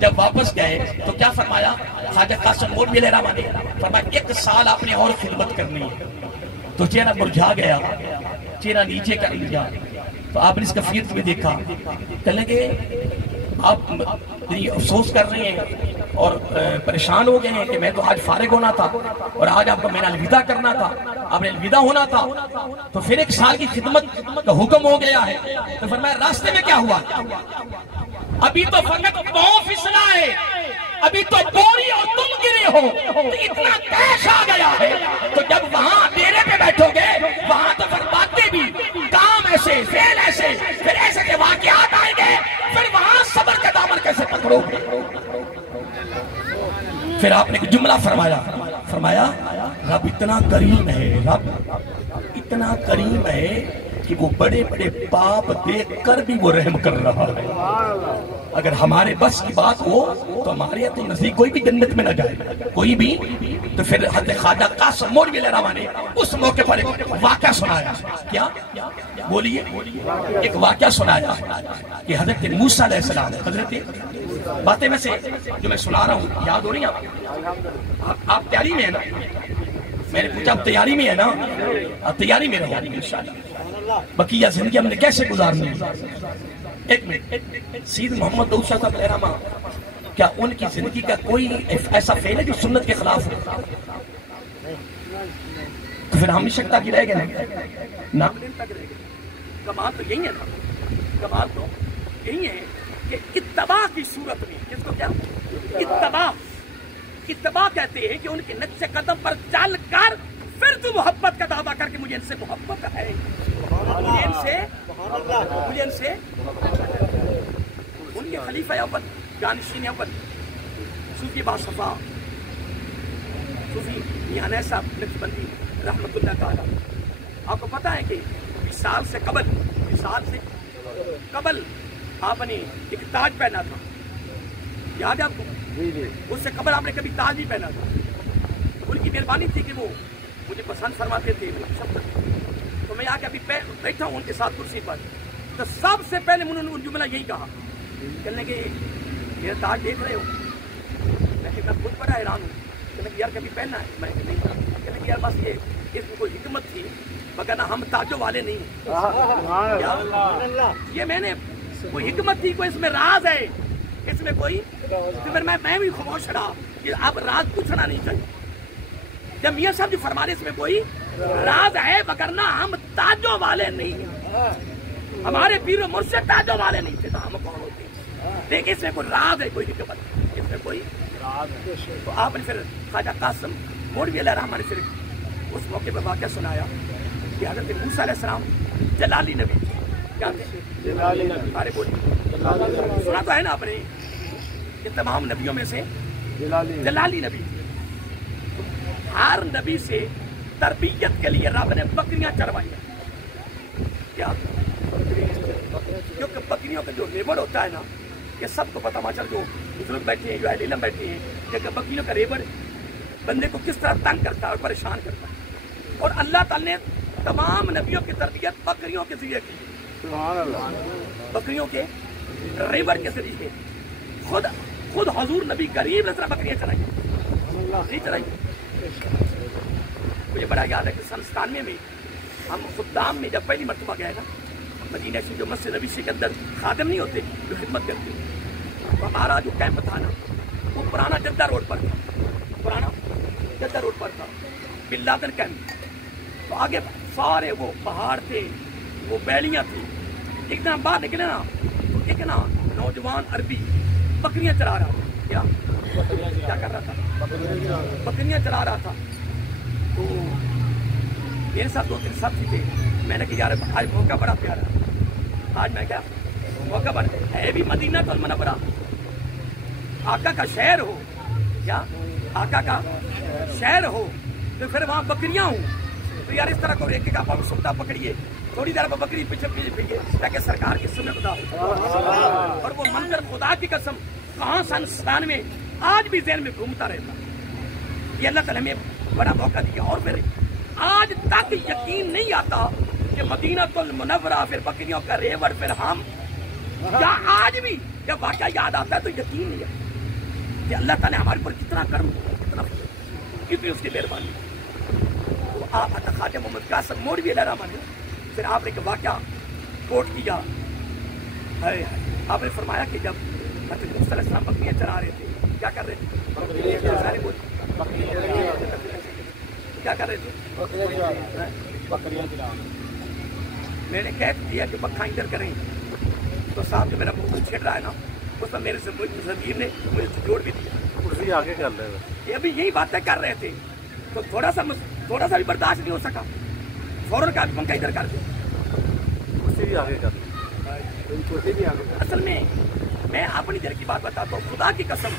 جب واپس گئے تو کیا فرمایا خواجہ قاسم مولوی علیہ رحمہ نے فرمایا 1 سال آپ نے اور خدمت کرنی ہے۔ تو چہرہ مرجھا گیا، چہرہ نیچے کر لیا، تو آپ نے اس کیفیت بھی دیکھا، کہنے لگے آپ افسوس کر رہے ہیں اور پریشان ہو گئے ہیں کہ میں تو آج فارغ ہونا تھا اور آج آپ کو میں نے الوداع کرنا تھا، آپ نے الوداع ہونا تھا، تو پھر 1 سال کی خدمت کا حکم ہو گیا ہے۔ تو فرمایا راستے میں کیا ہوا؟ ابھی تو فقط پاؤں پھسلا ہے، ابھی تو بوری اور تم گرے ہو، تو اتنا کیش آ گیا ہے، تو جب وہاں ڈیرے پہ بیٹھو گے وہاں تو پھر باتیں بھی، کام ایسے، فعل ایسے، پھر ایسے کے واقعات آئیں گے، پھر وہاں صبر کا دامن کیسے پکڑو گے؟ پھر آپ نے جملہ فرمایا رب اتنا کریم ہے، رب اتنا کریم ہے کہ وہ بڑے بڑے پاپ دیکھ کر بھی وہ رحم کر رہا ہے۔ اگر ہمارے بس کی بات ہو تو ہمارے تو نزدیک کوئی بھی جنت میں نہ جائے، کوئی بھی۔ تو پھر حضرت خواجہ قاسم مولوی علیہ رحمہ نے اس موقع پر ایک واقعہ سنایا، کیا بولیے، ایک واقعہ سنایا کہ حضرت موسیٰ علیہ السلام، حضرت باتیں میں سے جو میں سنا رہا ہوں یاد ہو رہی ہیں آپ تیاری میں ہیں نا؟ میں نے پوچھا آپ تیاری میں ہے نا؟ آپ تیاری میں رہو انشاءاللہ۔ بقیہ زندگی ہم نے کیسے گزارنی ہے؟ ایک منٹ، سید محمد داؤد شاہ صاحب رحمہ، کیا ان کی زندگی کا کوئی ایسا فعل ہے جو سنت کے خلاف ہو؟ تو پھر ہم نہیں شکتا کی رہ گئے نا؟ کمال تو یہی ہے نا، کمال تو یہی ہے کہ اتباع کی صورت میں، جس کو کیا اتباع کہتے ہیں کہ ان کے نقش قدم پر چل کر پھر تو محبت کا دعویٰ کر کے مجھے ان سے محبت ہے، مجھے ان سے ان کے خلیفہ اول جانشین اول صوفی باصفا صوفی میاں نیس صاحب نقشبندی رحمت اللہ تعالی، آپ کو پتہ ہے کہ وصال سے قبل آپ نے ایک تاج پہنا تھا، یاد ہے آپ کو؟ اس سے قبل آپ نے کبھی تاج نہیں پہنا تھا۔ ان کی مہربانی تھی کہ وہ مجھے پسند فرماتے تھے، تو میں آ کے ابھی بیٹھا ہوں ان کے ساتھ کرسی پر، تو سب سے پہلے انہوں نے جملہ یہی کہا، کہنے کہ میرا تاج دیکھ رہے ہو؟ میں خود بڑا حیران ہوں، کہنے کہ یار کبھی پہننا ہے؟ میں نہیں، کہنے کہ یار بس یہ اس میں کوئی حکمت تھی، مگر ہم تاجوں والے نہیں ہیں، یہ میں نے کوئی حکمت تھی، کوئی اس میں راز ہے، اس میں کوئی، تو پھر میں بھی خاموش رہا کہ اب راز پوچھنا نہیں چاہیے۔ جب میاں صاحب جو فرما رہے اس میں کوئی راز ہے، وگرنہ ہم تاجوں والے نہیں ہیں، ہمارے پیر و مرشد تاجوں والے نہیں تھے، تو ہم کون ہوتے ہیں؟ لیکن اس میں کوئی راز ہے، کوئی حکمت، اس میں کوئی راز ہے۔ تو آپ نے پھر خواجہ قاسم مولوی علیہ الرحمہ نے پھر اس موقع پہ واقعہ سنایا کہ حضرت موسیٰ علیہ السلام جلالی نبی تھے، کیا تھے؟ جلالی نبی، سارے بولیے سنا تو ہے نا آپ نے کہ تمام نبیوں میں سے جلالی نبی تھے۔ ہر نبی سے تربیت کے لیے رب نے بکریاں چروائی، کیا؟ کیونکہ بکریوں کا جو ریوڑ ہوتا ہے نا، یہ سب کو پتہ، ماشاءاللہ جو بزرگ بیٹھے ہیں، جو اہل علم بیٹھے ہیں، کہ بکریوں کا ریوڑ بندے کو کس طرح تنگ کرتا ہے اور پریشان کرتا ہے، اور اللہ تعالی نے تمام نبیوں کی تربیت بکریوں کے ذریعے کی، سبحان اللہ، بکریوں کے ریوڑ کے ذریعے۔ خود حضور نبی کریم نے طرح بکریاں چلائی، نہیں چلائی۔ مجھے بڑا یاد ہے کہ سن 97 میں ہم خدام میں جب پہلی مرتبہ گئے نا مدینہ سے، جو مسجد نبی کے اندر خادم نہیں ہوتے جو خدمت کرتے، تو ہمارا جو کیمپ تھا نا وہ پرانا جدہ روڈ پر تھا، بن لادن کیمپ۔ تو آگے سارے وہ پہاڑ تھے، وہ بیلیاں تھیں۔ ایک دن باہر نکلے نا تو ایک نا نوجوان عربی بکریاں چلا رہا تھا، کیا کر رہا تھا؟ بکریاں چلا رہا تھا۔ تو میرے ساتھ 2-3 ساتھی تھے، میں نے کہا یار آج موقع بڑا پیارا، آج میں کیا موقع بڑا ہے، بھی مدینہ المنورہ، آقا کا شہر ہو، کیا آقا کا شہر ہو، تو پھر وہاں بکریاں ہوں، تو یار اس طرح کو ایک ایک آپ سنتا پکڑیے، تھوڑی دیر پر بکری پیچھے پیچھے تاکہ سرکار کی سنت خدا ہو۔ اور وہ منظر خدا کی قسم کہاں سن 97 میں آج بھی ذہن میں گھومتا رہتا۔ یہ اللہ تعالیٰ ہمیں بڑا موقع دیا، اور پھر آج تک یقین نہیں آتا کہ مدینہ المنورہ پھر بکریوں کا ریوڑ پھر ہم، یا آج بھی جب واقعہ یاد آتا ہے تو یقین نہیں ہے کہ اللہ تعالیٰ ہمارے پر کتنا کرم ہوا، کتنا کتنی اس کی مہربانی۔ تو آپ خواجہ محمد قاسم مولوی علیہ الرحمہ نے پھر آپ نے ایک واقعہ کوٹ کیا، آپ نے فرمایا کہ جب حضرت موسیٰ علیہ السلام بکریاں چلا رہے تھے، کیا کر رہے تھے؟ سارے بول کیا کر رہے تھے؟ بکریاں چلا۔ میں نے کہہ دیا کہ پکھا ادھر کریں، تو صاحب جو میرا منہ چھڑ رہا ہے نا، اس پر میرے سے زمین نے مجھے جوڑ بھی دیا، کرسی آگے کر رہے تھے، یہ ابھی یہی باتیں کر رہے تھے، تو تھوڑا سا بھی برداشت نہیں ہو سکا، فوراً کا پنکھا ادھر کر دیا، کرسی بھی آگے کر دیا۔ اصل میں اپنی دل کی بات بتاتا ہوں، خدا کی قسم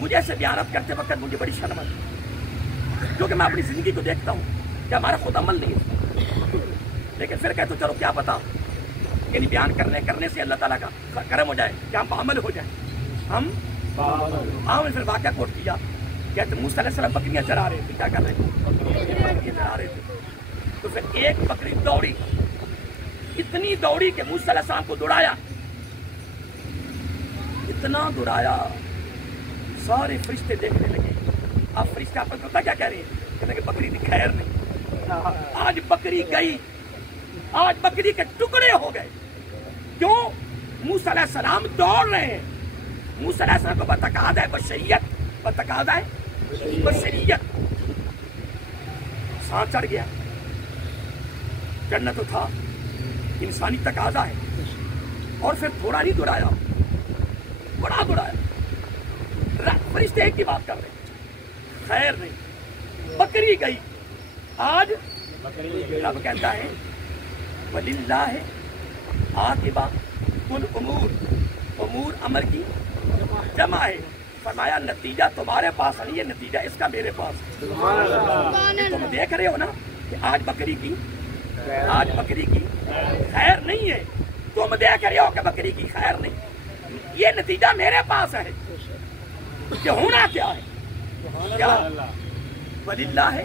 مجھے ایسے بیانات کرتے وقت مجھے بڑی شرم آتی ہے، کیونکہ میں اپنی زندگی کو دیکھتا ہوں کہ ہمارا خود عمل نہیں ہے، لیکن پھر کہتے چلو کیا پتا، یعنی بیان کرنے سے اللہ تعالیٰ کا کرم ہو جائے کہ ہم عمل ہو جائے۔ ہم نے پھر واقعہ کوٹ کیا، کہتے موسیٰ علیہ السلام بکریاں چلا رہے تھے، کیا کر رہے تھے؟ بکریاں چلا رہے تھے، تو پھر ایک بکری دوڑی، اتنی دوڑی کہ موسیٰ علیہ السلام کو دوڑایا، اتنا درایا سارے فرشتے دیکھنے لگے. اب فرشتے آپ کو پتا کیا کہہ رہے ہیں؟ کہتے ہیں کہ بکری کی خیر نہیں. آج بکری گئی, آج بکری کے ٹکڑے ہو گئے. کیوں؟ موسیٰ علیہ السلام دوڑ رہے ہیں. موسیٰ علیہ السلام کو بتقاضا ہے بشریت, بتقاضا ہے بشریت. سانس چڑھ گیا, چڑھنا تو تھا, انسانی تقاضا ہے. اور پھر تھوڑا نہیں دوڑایا, بڑا دوڑایا. فرشتے ایک کی بات کر رہے ہیں, خیر نہیں, بکری گئی. آج رب کہتا ہے وَلِلَّهِ عَاقِبَةُ الْأُمُورِ, امور امر کی جمع ہے. فرمایا نتیجہ تمہارے پاس نہیں ہے, نتیجہ اس کا میرے پاس. تم دیکھ رہے ہو نا کہ آج بکری کی خیر نہیں ہے. تم دیکھ رہے ہو کہ بکری کی خیر نہیں, یہ نتیجہ میرے پاس ہے. کہ ہونا کیا ہے؟ کیا وَلِلَّهِ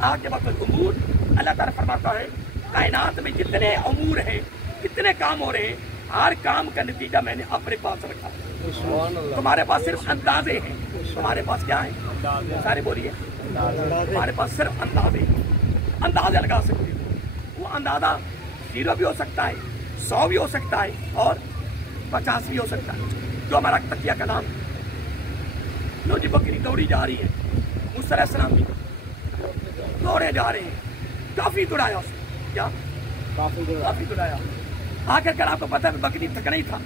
عَاقِبَةُ الْأُمُورِ. اللہ تعالیٰ فرماتا ہے کائنات میں جتنے امور ہیں, جتنے کام ہو رہے ہیں, ہر کام کا نتیجہ میں نے اپنے پاس رکھا. تمہارے پاس صرف اندازے ہیں. تمہارے پاس کیا ہے؟ سارے بولیے. تمہارے پاس صرف اندازے ہیں. اندازے لگا سکتے ہو. وہ اندازہ 0 بھی ہو سکتا ہے, 100 بھی ہو سکتا ہے, اور 50 بھی ہو سکتا ہے. جو ہمارا تکیہ کلام, لو جی بکری دوڑی جا رہی ہے, موسیٰ علیہ السلام بھی دوڑے جا رہے ہیں. کافی دوڑایا اس نے. کیا کافی دوڑایا. آخر کر آپ کو پتا ہے بکری تھکنا ہی تھا.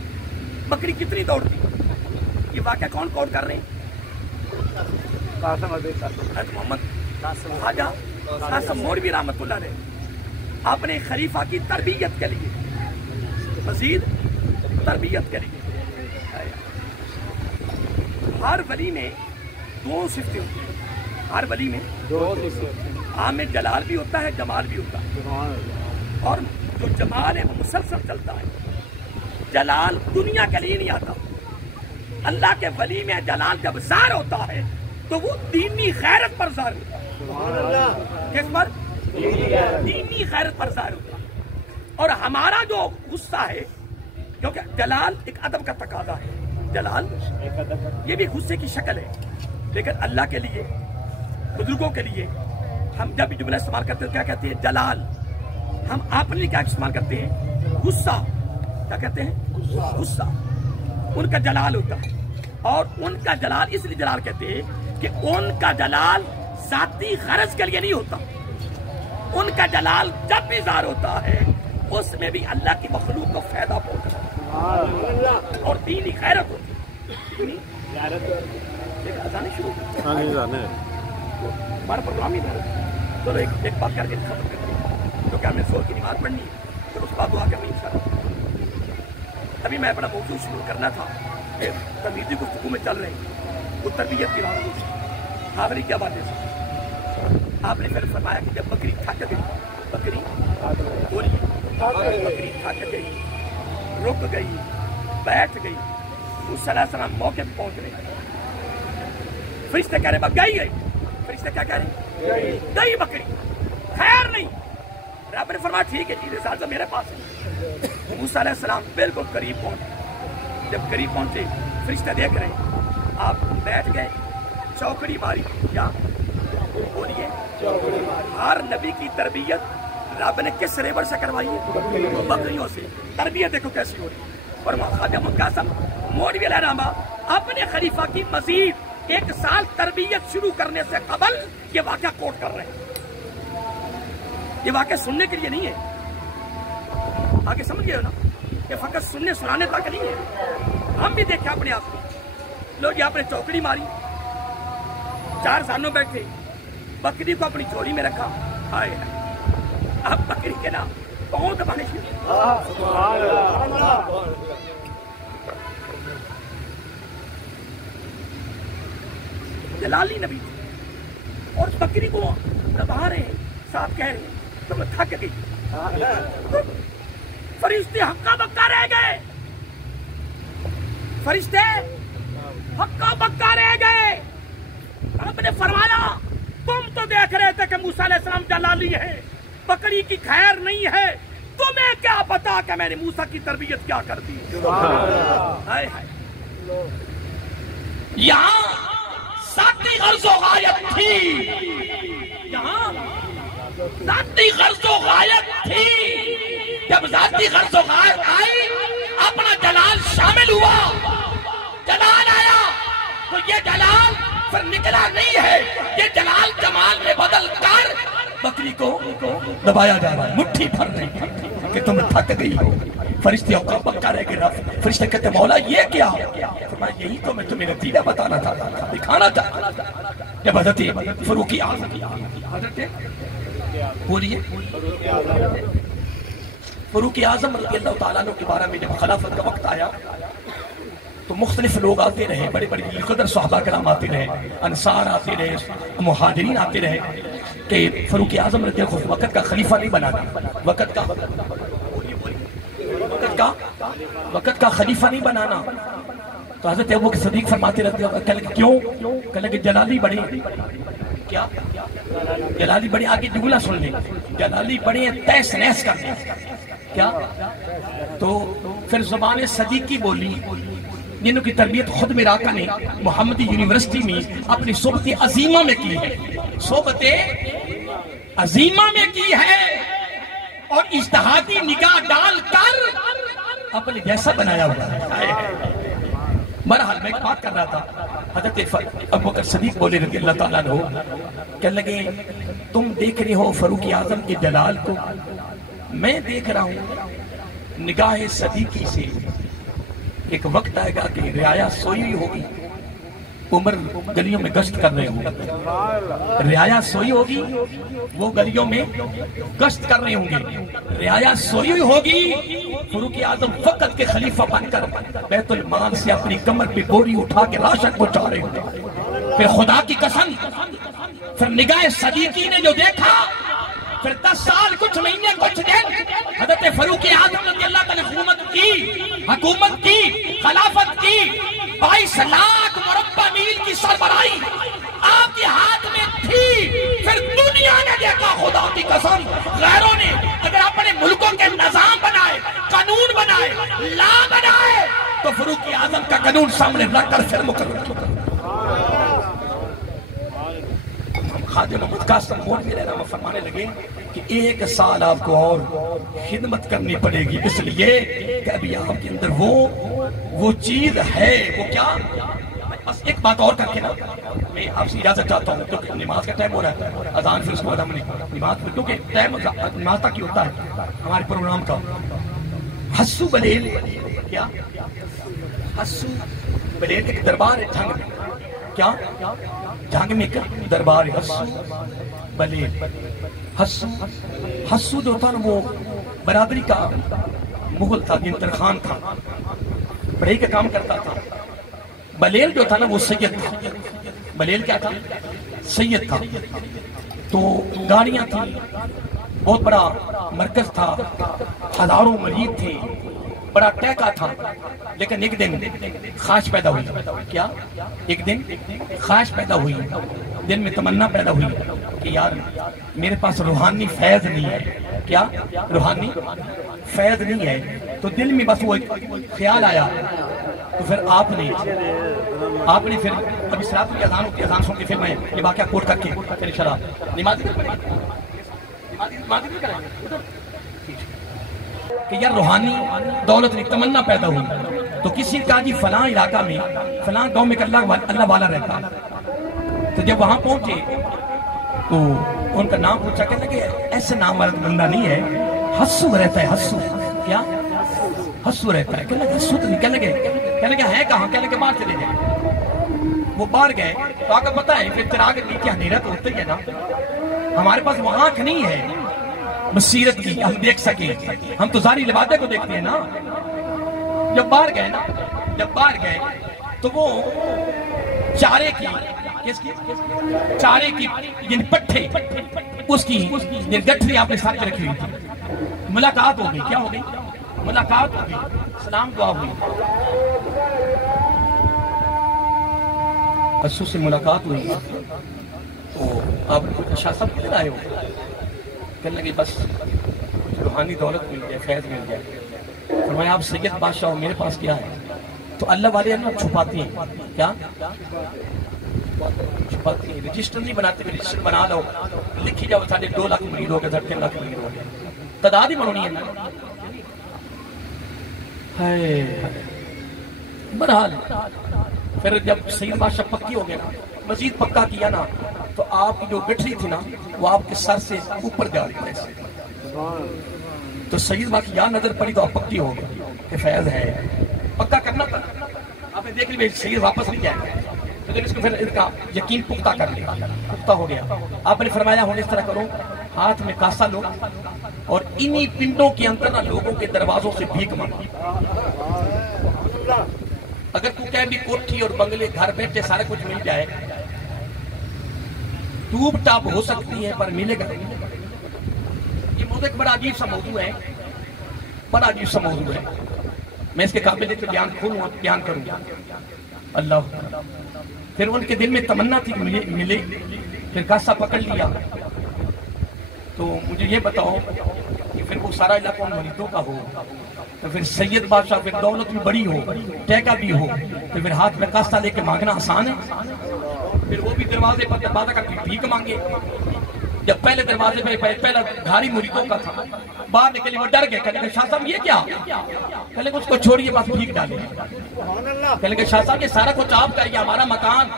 بکری کتنی دوڑتی؟ یہ واقعہ کون کوٹ کر رہے ہیں؟ حضرت محمد خواجہ قاسم مولوی رحمۃ اللہ علیہ اپنے خلیفہ کی تربیت کے لیے, مزید تربیت کے لیے. ہر ولی میں 2 صفتیں ہوتی ہیں. ہر ولی میں عام میں جلال بھی ہوتا ہے, جمال بھی ہوتا ہے. اور جو جمال ہے وہ مسلسل چلتا ہے. جلال دنیا کے لیے نہیں آتا. اللہ کے ولی میں جلال جب ظاہر ہوتا ہے تو وہ دینی غیرت پر ظاہر ہوتا ہے. کس پر؟ دینی غیرت پر ظاہر ہوتا ہے. اور ہمارا جو غصہ ہے, کیونکہ جلال ایک ادب کا تقاضا ہے, جلال یہ بھی غصے کی شکل ہے, لیکن اللہ کے لیے, بزرگوں کے لیے ہم جب بھی جملہ استعمال کرتے ہیں کیا کہتے ہیں؟ جلال. ہم اپنے لیے کیا استعمال کرتے ہیں؟ غصہ. کیا کہتے ہیں؟ غصہ. ان کا جلال ہوتا ہے. اور ان کا جلال اس لیے جلال کہتے ہیں کہ ان کا جلال ذاتی غرض کے لیے نہیں ہوتا. ان کا جلال جب بھی ظاہر ہوتا ہے اس میں بھی اللہ کی مخلوق کو فائدہ پہنچتا ہے اور دینی غیرت ہوتی ہے. شروع ہمارا پروگرام ہی تھا. چلو ایک بات کر کے ختم کرتے ہیں, کیونکہ ہمیں سور کی نماز پڑھنی ہے, پھر اس بات دعا کرنی انشاءاللہ. ابھی میں اپنا موضوع شروع کرنا تھا کہ تمیزی گفتگو میں چل رہے ہیں, وہ تربیت کی بات ہے. آخری کیا بات ہے؟ آپ نے پھر فرمایا کہ جب بکری تھک گئی, بکری تھک گئی, رک گئی, بیٹھ گئی, موسیٰ علیہ السلام موقع پہ پہنچ رہے. فرشتے کہہ رہے گئی گئی. فرشتے کیا کہہ رہے؟ گئی بکری, خیر نہیں. رب نے فرمایا ٹھیک ہے جی, رسالت میرے پاس ہے. موسیٰ علیہ السلام بالکل قریب پہنچے. جب قریب پہنچے فرشتے دیکھ رہے ہیں, آپ بیٹھ گئے, چوکڑی ماری. کیا بولیے؟ ہر نبی کی تربیت رب نے کس ریور سے کروائی ہے؟ بکریوں سے. تربیت دیکھو کیسی ہو رہی ہے. اور خواجہ قاسم مولوی علیہ رحمہ اپنے خلیفہ کی مزید 1 سال تربیت شروع کرنے سے قبل یہ واقعہ کوٹ کر رہے ہیں. یہ واقعہ سننے کے لیے نہیں ہے, آگے سمجھ گئے ہو نا, یہ فقط سننے سنانے تک نہیں ہے. ہم بھی دیکھیں اپنے آپ کو. لوگ یہاں پر چوکڑی ماری, 4 سالوں بیٹھے, بکری کو اپنی جھولی میں رکھا. آئے اب بکری کے نام پاؤں دبانے شروع. جلالی نبی اور بکری کو دبا رہے ہیں. صاحب کہہ رہے ہیں تم تھک گئی. فرشتے ہکا بکا رہ گئے. فرشتے ہکا بکا رہ گئے. رب نے فرمایا تم تو دیکھ رہے تھے کہ موسیٰ علیہ السلام جلالی ہے, بکری کی خیر نہیں ہے. تمہیں کیا پتا کہ میں نے موسیٰ کی تربیت کیا کر دی. یہاں ذاتی غرض و غایت تھی، یہاں ذاتی غرض و غایت تھی. جب ذاتی غرض و غایت آئی اپنا جلال شامل ہوا، جلال آیا تو یہ جلال پھر نکلا نہیں ہے، یہ جلال جمال میں بدل کر بکری کو دبایا جا رہا ہے، مٹھی بھر نہیں کہ تم تھک گئی ہو. فرشتے اوقات پکا رہ گئے رب، فرشتے کہتے مولا یہ کیا؟ فرمایا یہی تو میں تمہیں نتیجہ بتانا تھا، دکھانا چاہتا تھا. جب حضرت فاروق اعظم بولیے فاروق اعظم رضی اللہ تعالیٰ عنہ کے بارے میں جب خلافت کا وقت آیا تو مختلف لوگ آتے رہے، بڑے بڑے قدر صحابہ کرام آتے رہے، انصار آتے رہے، مہاجرین آتے رہے کہ فاروق اعظم رضی اللہ عنہ وقت کا خلیفہ نہیں بنانا، وقت کا خلیفہ نہیں بنانا. تو حضرت ابوبکر صدیق فرماتے رہتے ہیں، کہنے لگے کیوں؟ کہنے لگے جلالی بڑے. کیا جلالی بڑے؟ آگے جملہ سن لیں، جلالی بڑے تیس نیس کرتے ہیں. کیا؟ تو پھر زبان صدیقی بولی جنہوں کی تربیت خود میرا آقا نے محمدی یونیورسٹی میں اپنی صحبت عظیمہ میں کی ہے، صحبت عظیمہ میں کی ہے، اور اجتہادی نگاہ ڈال کر اپنے جیسا بنایا ہوا ہے. بہرحال میں ایک بات کر رہا تھا، حضرت ابوبکر صدیق بولے رضی اللہ تعالیٰ عنہ، کہنے لگے تم دیکھ رہے ہو فاروق اعظم کے جلال کو، میں دیکھ رہا ہوں نگاہ صدیقی سے. ایک وقت آئے گا کہ رعایا سوئی ہوئی ہوگی، عمر گلیوں میں گشت کر رہے ہوں گے، رعایا سوئی ہوگی، وہ گلیوں میں گشت کر رہے ہوں گے، رعایا سوئی ہوئی ہوگی، فاروق اعظم فقط کے خلیفہ بن کر بیت المال سے اپنی کمر پہ بوری اٹھا کے راشن پہنچا رہے ہوں گے. پھر خدا کی قسم، پھر نگاہ صدیقی نے جو دیکھا، پھر 10 سال کچھ مہینے کچھ دن حضرت فاروق اعظم رضی اللہ تعالی حکومت کی خلافت کی 22 لاکھ مربع میل کی سربراہی آپ کے ہاتھ میں تھی. پھر دنیا نے دیکھا، خدا کی قسم غیروں نے اگر اپنے ملکوں کے نظام بنائے، قانون بنائے، لا بنائے، تو فاروق اعظم کا قانون سامنے رکھ کر پھر مقرر کیا. خادم محمد قاسم مولوی رحمہ اللہ فرمانے لگے کہ 1 سال آپ کو اور خدمت کرنی پڑے گی، اس لیے کہ ابھی آپ کے اندر وہ چیز ہے. وہ کیا؟ بس ایک بات اور کر کے نا میں آپ سے اجازت چاہتا ہوں، کیونکہ نماز کا ٹائم ہو رہا ہے، اذان پھر اس کے بعد ہم نے نماز میں، کیونکہ ٹائم نماز تک ہی ہوتا ہے ہمارے پروگرام کا. حسو بلیل، کیا حسو بلیل ایک دربار ہے جھنگ میں، کیا جھنگ میں ایک دربار ہے حسو بلیل. حسو جو تھا نا وہ برادری کا مغل تھا، جنتر خان تھا، بڑھائی کا کام کرتا تھا. بلیل جو تھا نا وہ سید تھا. بلیل کیا تھا؟ سید تھا. تو گاڑیاں تھیں، بہت بڑا مرکز تھا، ہزاروں مرید تھے، بڑا ٹیکا تھا. لیکن ایک دن خواہش پیدا ہوئی. کیا؟ ایک دن خواہش پیدا ہوئی، دل میں تمنا پیدا ہوئی کہ یار میرے پاس روحانی فیض نہیں ہے. کیا؟ روحانی فیض نہیں ہے. تو دل میں بس وہ خیال آیا. تو پھر آپ نے پھر ابھی صلاۃ کی اذان ہوتی ہے، اذان سن کے پھر میں یہ واقعہ کوٹ کر کے پھر انشاءاللہ نماز کہ یار روحانی دولت نہیں، تمنا پیدا ہوئی. تو کسی کا جی فلاں علاقہ میں فلاں گاؤں میں اللہ والا رہتا. تو جب وہاں پہنچے تو ان کا نام پوچھا، کہنے لگے ایسے نام والا بندہ نہیں ہے، حسو رہتا ہے. حسو کیا؟ حسو رہتا ہے. کہنے لگے حسو تو نہیں. کہنے لگے ہے کہاں؟ کہنے لگے باہر چلے جائیں. وہ باہر گئے تو آگے پتہ ہے پھر چراغ نیچے اندھیرا تو ہوتا ہی ہے نا. ہمارے پاس وہ آنکھ نہیں ہے بصیرت کی ہم دیکھ سکیں، ہم تو ظاہری لبادے کو دیکھتے ہیں نا. جب باہر گئے تو وہ چارے کی یعنی پٹھے اس کی گٹھری آپ نے ساتھ میں رکھی ہوئی تھی. ملاقات ہو گئی. کیا ہو گئی؟ ملاقات ہو گئی، سلام دعا ہوئی. حسو سے ملاقات ہوئی تو آپ کچھ اچھا سب مل آئے ہو. کہنے لگے بس روحانی دولت مل جائے، فیض مل جائے. فرمایا آپ سید بادشاہ ہو، میرے پاس کیا ہے؟ تو اللہ والے نا چھپاتے ہیں. کیا چھپاتے ہیں؟ رجسٹر نہیں بناتے. رجسٹر بنا لو, لکھی جاؤ 2.5 لاکھ مرید ہو گئے, 3 لاکھ مرید ہو گئے, تعداد ہی بنونی ہے نا. برحال پھر جب سید بادشاہ پکی ہو گیا نا, مزید پکا کیا نا, تو آپ کی جو گٹھری تھی نا وہ آپ کے سر سے اوپر جا رہی ہے. تو سید بادشاہ یہاں نظر پڑی تو آپ پکی ہو گئے کہ فیض ہے. پکا کرنا تھا, آپ نے دیکھ لی سید واپس نہیں جائے, لیکن اس کو پھر اس کا یقین پختہ کر لیا, پختہ ہو گیا. آپ نے فرمایا ہوں اس طرح کرو, ہاتھ میں کاسا لو اور انہی پنڈوں کے اندر نا لوگوں کے دروازوں سے بھیک مانگو. اگر تو کہیں بھی کوٹھی اور بنگلے گھر بیٹھے سارا کچھ مل جائے, ٹوب ٹاپ ہو سکتی ہے پر ملے گا. یہ موضوع ایک بڑا عجیب سا موضوع ہے, بڑا عجیب سا موضوع ہے. میں اس کے قابل ہے کہ بیان کروں. اللہ پھر ان کے دل میں تمنا تھی کہ ملے. پھر کاسا پکڑ لیا. تو مجھے یہ بتاؤ کہ پھر وہ سارا علاقہ ان مریدوں کا ہو, تو پھر سید بادشاہ پھر دولت بھی بڑی ہو, ٹیکا بھی ہو, تو پھر ہاتھ میں کاسا لے کے مانگنا آسان ہے؟ پھر وہ بھی دروازے پر دروازہ کر کے بھیک مانگے. جب پہلے دروازے پہ پہلا گھاری مریدوں کا تھا, باہر نکلے وہ ڈر گئے. کہنے کہ شاہ صاحب یہ کیا؟ کہنے کہ اس کو چھوڑیے, بس بھیک ڈالے. کہنے کہ شاہ صاحب یہ سارا کچھ آپ کا, یہ ہمارا مکان,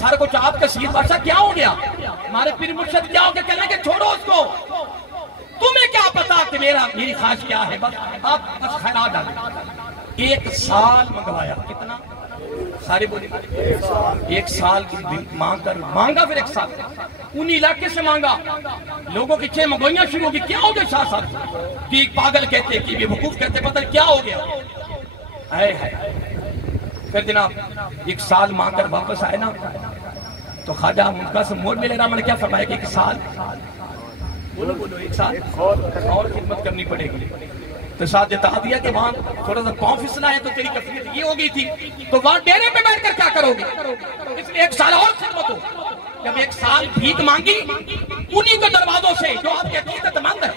سارا کچھ آپ کا. سید بادشاہ کیا ہو گیا, ہمارے پیر مرشد کیا ہو گیا؟ کہنے کہ چھوڑو اس کو, تمہیں کیا پتا کہ میری خواہش کیا ہے, بس آپ بس خیرات ڈالیں. 1 سال منگوایا. کتنا؟ سارے بولے 1 سال کی مانگا. پھر 1 سال انہی علاقے سے مانگا. لوگوں کی 6 منگوئیاں شروع ہوگی. کیا ہو گیا شاہ صاحب؟ کہ پاگل کہتے, کہ بے وقوف کہتے, پتہ کیا ہو گیا. پھر جناب 1 سال مانگ کر واپس آئے نا, تو خواجہ ملکہ سے موڑ ملے. رحمہ نے کیا فرمایا کہ 1 سال بولو 1 سال اور خدمت کرنی پڑے گی. تو ساتھ جتا دیا کہ وہاں تھوڑا سا پاؤں پھسلا ہے تو تیری کفیت یہ ہو گئی تھی, تو وہاں ڈیرے پہ بیٹھ کر کیا کرو گے؟ اس لیے 1 سال اور خدمت ہو. جب 1 سال بھیک مانگی انہی کے دروازوں سے جو آپ کے عقیدت مند ہے,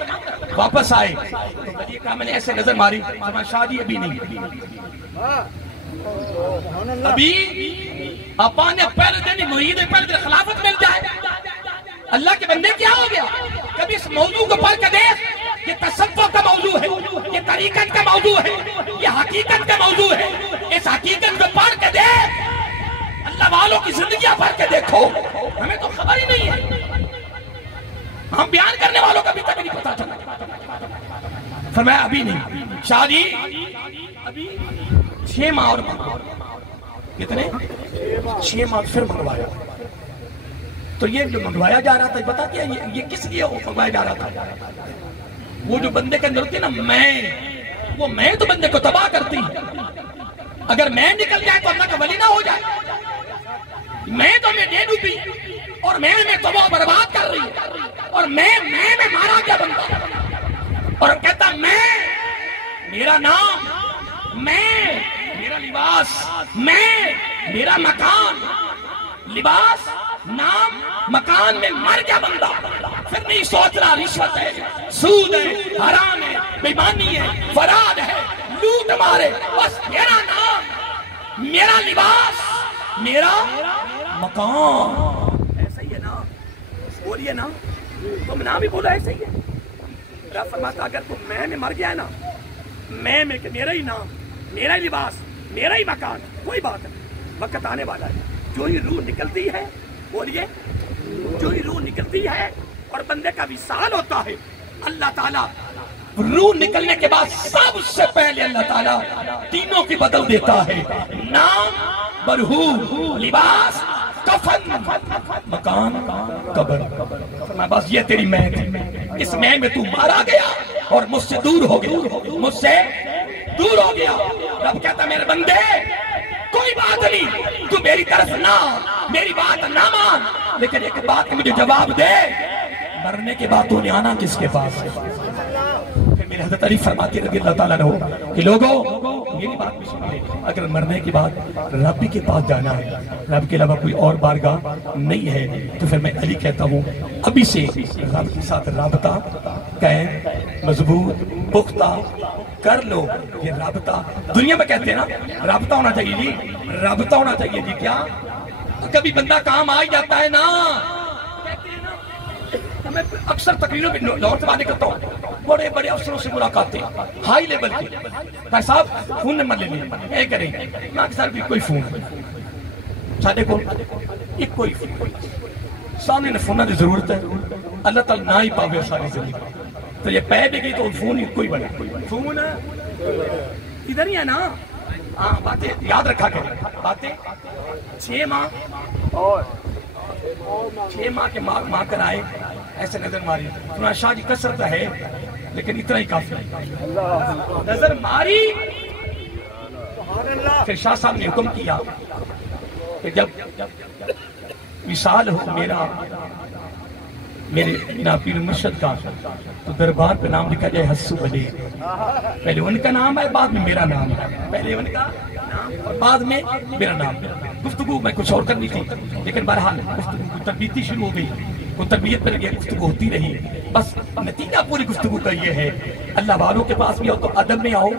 واپس آئے تو ولی کا میں نے ایسے نظر ماری, شاہ جی ابھی نہیں, ابھی اپا نے پہلے دن مرید پہلے دن خلافت مل جائے. اللہ کے بندے کیا ہو گیا؟ کبھی اس موضوع کو پڑھ کے دیکھ. یہ تصوف کا موضوع ہے, یہ طریقت کا موضوع ہے, یہ حقیقت کا موضوع ہے. اس حقیقت کو پڑھ کے دیکھ, اللہ والوں کی زندگیاں پڑھ کے دیکھو. ہمیں تو خبر ہی نہیں ہے, ہم بیان کرنے والوں کا بھی تک نہیں پتا چلا. فرمایا ابھی نہیں. شاہ جی ابھی 6 ماہ اور منگوایا. کتنے؟ 6 ماہ پھر منگوایا. تو یہ جو منگوایا جا رہا تھا, پتا کیا یہ کس لیے منگوایا جا رہا تھا؟ وہ جو بندے کے اندر ہوتی ہے نا وہ میں تو بندے کو تباہ کرتی. اگر میں نکل جائے تو اللہ کا ولی نہ ہو جائے. میں تو میں دے ڈوبی اور میں تباہ برباد کر رہی, اور میں مارا گیا بندہ, اور کہتا میں, میرا نام, میں, میرا لباس, میں, میرا مکان. لباس, نام, مکان میں مر گیا بندہ. پھر نہیں سوچ رہا رشوت ہے, سود ہے, حرام ہے, بےمانی ہے, فراد ہے, لوٹ مارے. بس میرا نام, میرا لباس, میرا مکان. ایسا ہی ہے نا, بولیے نا, تم نام ہی بولا ایسا ہی ہے. میرا فرماتا اگر تم میں مر گیا ہے نا, میں کہ میرا ہی نام, میرا ہی لباس, میرا ہی مکان, کوئی بات نہیں. وقت آنے والا ہے, جو ہی روح نکلتی ہے, بولیے, جو ہی روح نکلتی ہے اور بندے کا وصال ہوتا ہے, اللہ تعالیٰ روح نکلنے کے بعد سب سے پہلے اللہ تعالیٰ تینوں کی بدل دیتا ہے. نام, برہو, لباس, کفن, مکان, قبر. فرمایا بس یہ تیری میں تھی, اس میں تو مارا گیا اور مجھ سے دور ہو گیا, مجھ سے دور ہو گیا. رب کہتا میرے بندے کوئی بات نہیں, تو میری طرف نہ, میری بات نہ مان, لیکن ایک بات مجھے جواب دے, مرنے کے بعد تو نے آنا کس کے پاس ہے؟ پھر میرے حضرت علی فرماتے رضی اللہ تعالیٰ عنہ کہ لوگوں یہ بات بھی سن لیں، اگر مرنے کے بعد رب کے پاس جانا ہے، رب کے علاوہ کوئی اور بارگاہ نہیں ہے، تو پھر میں علی کہتا ہوں ابھی سے رب کے ساتھ رابطہ قائم مضبوط پختہ کر لو۔ یہ رابطہ دنیا میں کہتے ہیں نا رابطہ ہونا چاہیے جی، رابطہ ہونا چاہیے جی، کیا کبھی بندہ کام آ ہی جاتا ہے نا، میں اکثر تقریروں میں لاہور سے باتیں کرتا ہوں، بڑے بڑے افسروں سے ملاقاتیں ہائی لیول کے، بھائی صاحب فون نمبر لے لیں اے کریں، میں اکثر بھی کوئی فون ساڈے کو ایک کوئی سامنے نے فونہ کی ضرورت ہے، اللہ تعالیٰ نہ ہی پاوے ساری زندگی، تو یہ پہ بھی گئی تو فون ہی کوئی بڑا فون ادھر ہی ہے نا۔ ہاں باتیں یاد رکھا کریں، باتیں 6 ماہ کے ماں کر آئے ایسے نظر ماری، تمہارا شاہ جی کثرت ہے لیکن اتنا ہی کافی، نظر ماری۔ پھر شاہ صاحب نے حکم کیا کہ جب وصال ہو میرے پیر مرشد کا تو دربار پہ نام لکھا جائے حسو علی، پہلے ان کا نام ہے بعد میں میرا نام ہے، پہلے ان کا نام اور بعد میں میرا نام ہے۔ گفتگو میں کچھ اور کرنی تھی لیکن بہرحال گفتگو تربیتی شروع ہو گئی، وہ تربیت پر یہ گفتگو ہوتی رہی، بس نتیجہ پوری گفتگو کا یہ ہے اللہ والوں کے پاس بھی آؤ تو ادب میں آؤ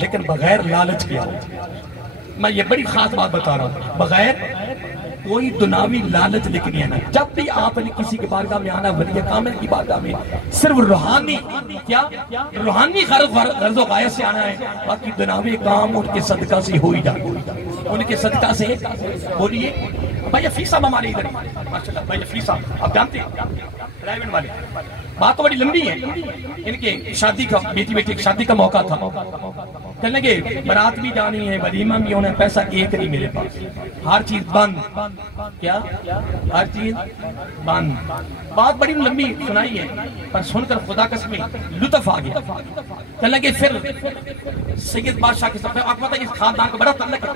لیکن بغیر لالچ کے آؤ۔ میں یہ بڑی خاص بات بتا رہا ہوں، بغیر کوئی دنیاوی لالچ لے کے نہیں آنا۔ جب بھی آپ نے کسی کے بارگاہ میں آنا، ولی کامل کی بارگاہ میں صرف روحانی روحانی غرض و غایت سے آنا ہے، باقی دنیاوی کام ان کے صدقہ سے ہو ہی جائے، ان کے صدقہ سے۔ بولیے بھائی حفیظ صاحب ہمارے ادھر ماشاءاللہ، بھائی حفیظ صاحب آپ جانتے ہیں رائمنڈ والے، بات تو بڑی لمبی ہے، ان کے شادی کا بیٹی کی شادی کا موقع تھا، کہنے لگے برات بھی جانی ہے، ولیمہ بھی ہونا ہے، پیسہ ایک نہیں میرے پاس، ہر چیز بند، کیا ہر چیز بند۔ بات بڑی لمبی سنائی ہے پر سن کر خدا قسم لطف آ گیا۔ کہنے لگے پھر سید بادشاہ کے ساتھ آپ پتہ اس خاندان کا بڑا تعلق ہے،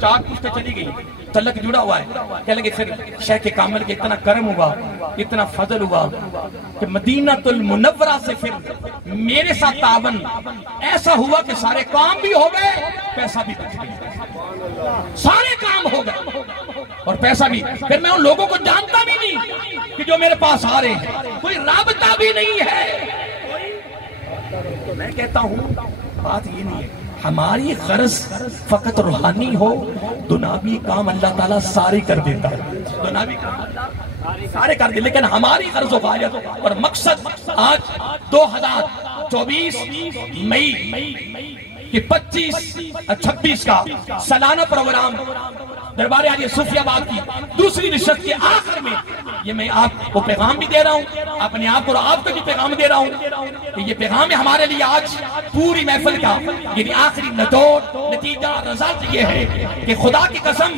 4 پشتیں چلی گئی، تعلق جڑا ہوا ہے۔ کہنے لگے پھر شیخ کامل کے اتنا کرم ہوا، اتنا فضل ہوا کہ مدینہ المنورہ سے پھر میرے ساتھ تعاون ایسا ہوا کہ سارے کام بھی ہو گئے، پیسہ بھی بچ گیا، سارے کام ہو گئے اور پیسہ بھی۔ پھر میں ان لوگوں کو جانتا بھی نہیں کہ جو میرے پاس آ رہے ہیں، کوئی رابطہ بھی نہیں ہے۔ میں کہتا ہوں بات یہ نہیں ہے، ہماری غرض فقط روحانی ہو، دنیاوی کام اللہ تعالیٰ سارے کر دیتا ہے، دنیاوی کام اللہ سارے کر دے، لیکن ہماری غرض و غایت اور مقصد آج 2024 مئی کہ 25-26 کا سالانہ پروگرام دربار حاجی صوفی آباد کی دوسری نشست کے آخر میں یہ میں آپ کو پیغام بھی دے رہا ہوں، اپنے آپ کو اور آپ کو بھی پیغام دے رہا ہوں کہ یہ پیغام ہمارے لیے آج پوری محفل کا یعنی آخری نتیجہ رضالت یہ ہے کہ خدا کی قسم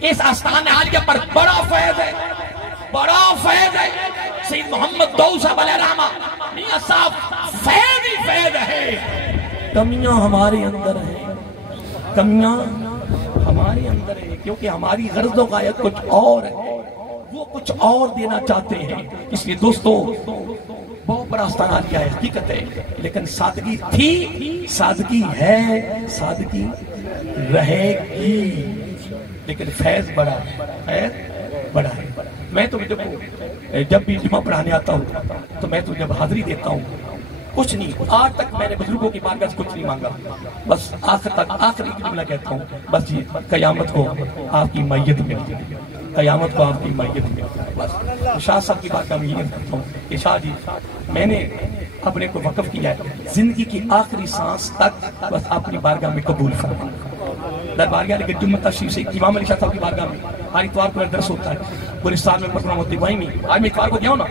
اس آستان عالیہ پر بڑا فیض ہے، بڑا فیض ہے۔ سید محمد دعو صاحب علیہ رحمہ میاں صاحب فیض ہی فیض ہے، کمیاں ہمارے اندر ہیں، کمیاں ہمارے اندر ہے، کیونکہ ہماری غرض و غایت کچھ اور ہے، وہ کچھ اور دینا چاہتے ہیں۔ اس لیے دوستو بہت بڑا آستانہ کیا ہے، حقیقت ہے، لیکن سادگی تھی، سادگی ہے، سادگی رہے گی، لیکن فیض بڑا ہے، فیض بڑا ہے۔ میں تو جب بھی جمعہ پڑھانے آتا ہوں تو میں تو جب حاضری دیتا ہوں کچھ نہیں، آج تک میں نے بزرگوں کی بارگاہ سے کچھ نہیں مانگا، بس آخر تک آخری جملہ کہتا ہوں، بس یہ قیامت کو آپ کی میت میں، قیامت کو آپ کی میت میں، بس شاہ صاحب کی بارگاہ میں یہ کرتا ہوں کہ شاہ جی میں نے اپنے کو وقف کیا ہے زندگی کی آخری سانس تک، بس اپنی بارگاہ میں قبول فرمائیں۔ دربارگاہ لیکن جمعہ تشریف سے امام علی شاہ صاحب کی بارگاہ میں ہر اتوار کو درس ہوتا ہے، پورے سال میں پڑھنا ہوتی وہیں میں، آج میں اتوار کو گیا ہوں نا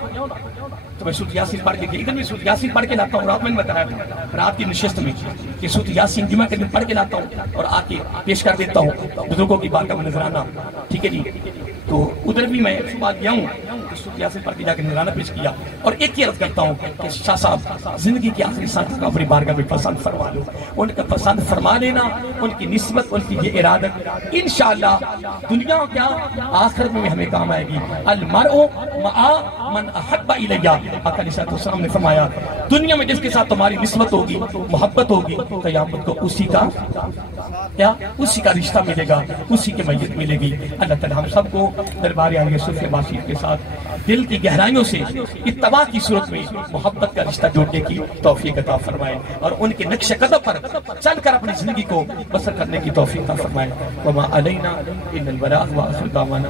تو میں سورۃ یاسین پڑھ کے گیا، ادھر میں سورۃ یاسین پڑھ کے لاتا ہوں، رات میں نے بتایا تھا رات کی نشست میں کہ سورۃ یاسین جمعہ کے دن پڑھ کے لاتا ہوں اور آ کے پیش کر دیتا ہوں بزرگوں کی بارگاہ میں نظرانہ، ٹھیک ہے جی۔ تو ادھر بھی میں صبح گیا ہوں کی صورت یاسین پڑھ کے جا کے نذرانہ پیش کیا، اور ایک ہی عرض کرتا ہوں کہ شاہ صاحب زندگی کی آخری ساتھ کو اپنی بارگاہ میں پسند فرما لو، ان کا پسند فرما لینا، ان کی نسبت، ان کی یہ ارادت انشاءاللہ دنیا کیا آخرت میں ہمیں کام آئے گی۔ المرء مع من احب الیہ، آقا علیہ السلام نے فرمایا دنیا میں جس کے ساتھ تمہاری نسبت ہوگی، محبت ہوگی، قیامت کو اسی کا کیا اسی کا رشتہ ملے گا، اسی کی میت ملے گی۔ اللہ تعالی ہم سب کو دربار عالیہ صوفیہ باشید کے ساتھ دل کی گہرائیوں سے اتباع کی صورت میں محبت کا رشتہ جوڑنے کی توفیق عطا فرمائے، اور ان کے نقش قدم پر چل کر اپنی زندگی کو بسر کرنے کی توفیق عطا فرمائے۔ وما علینا الا البلاغ، وآخر دعوانا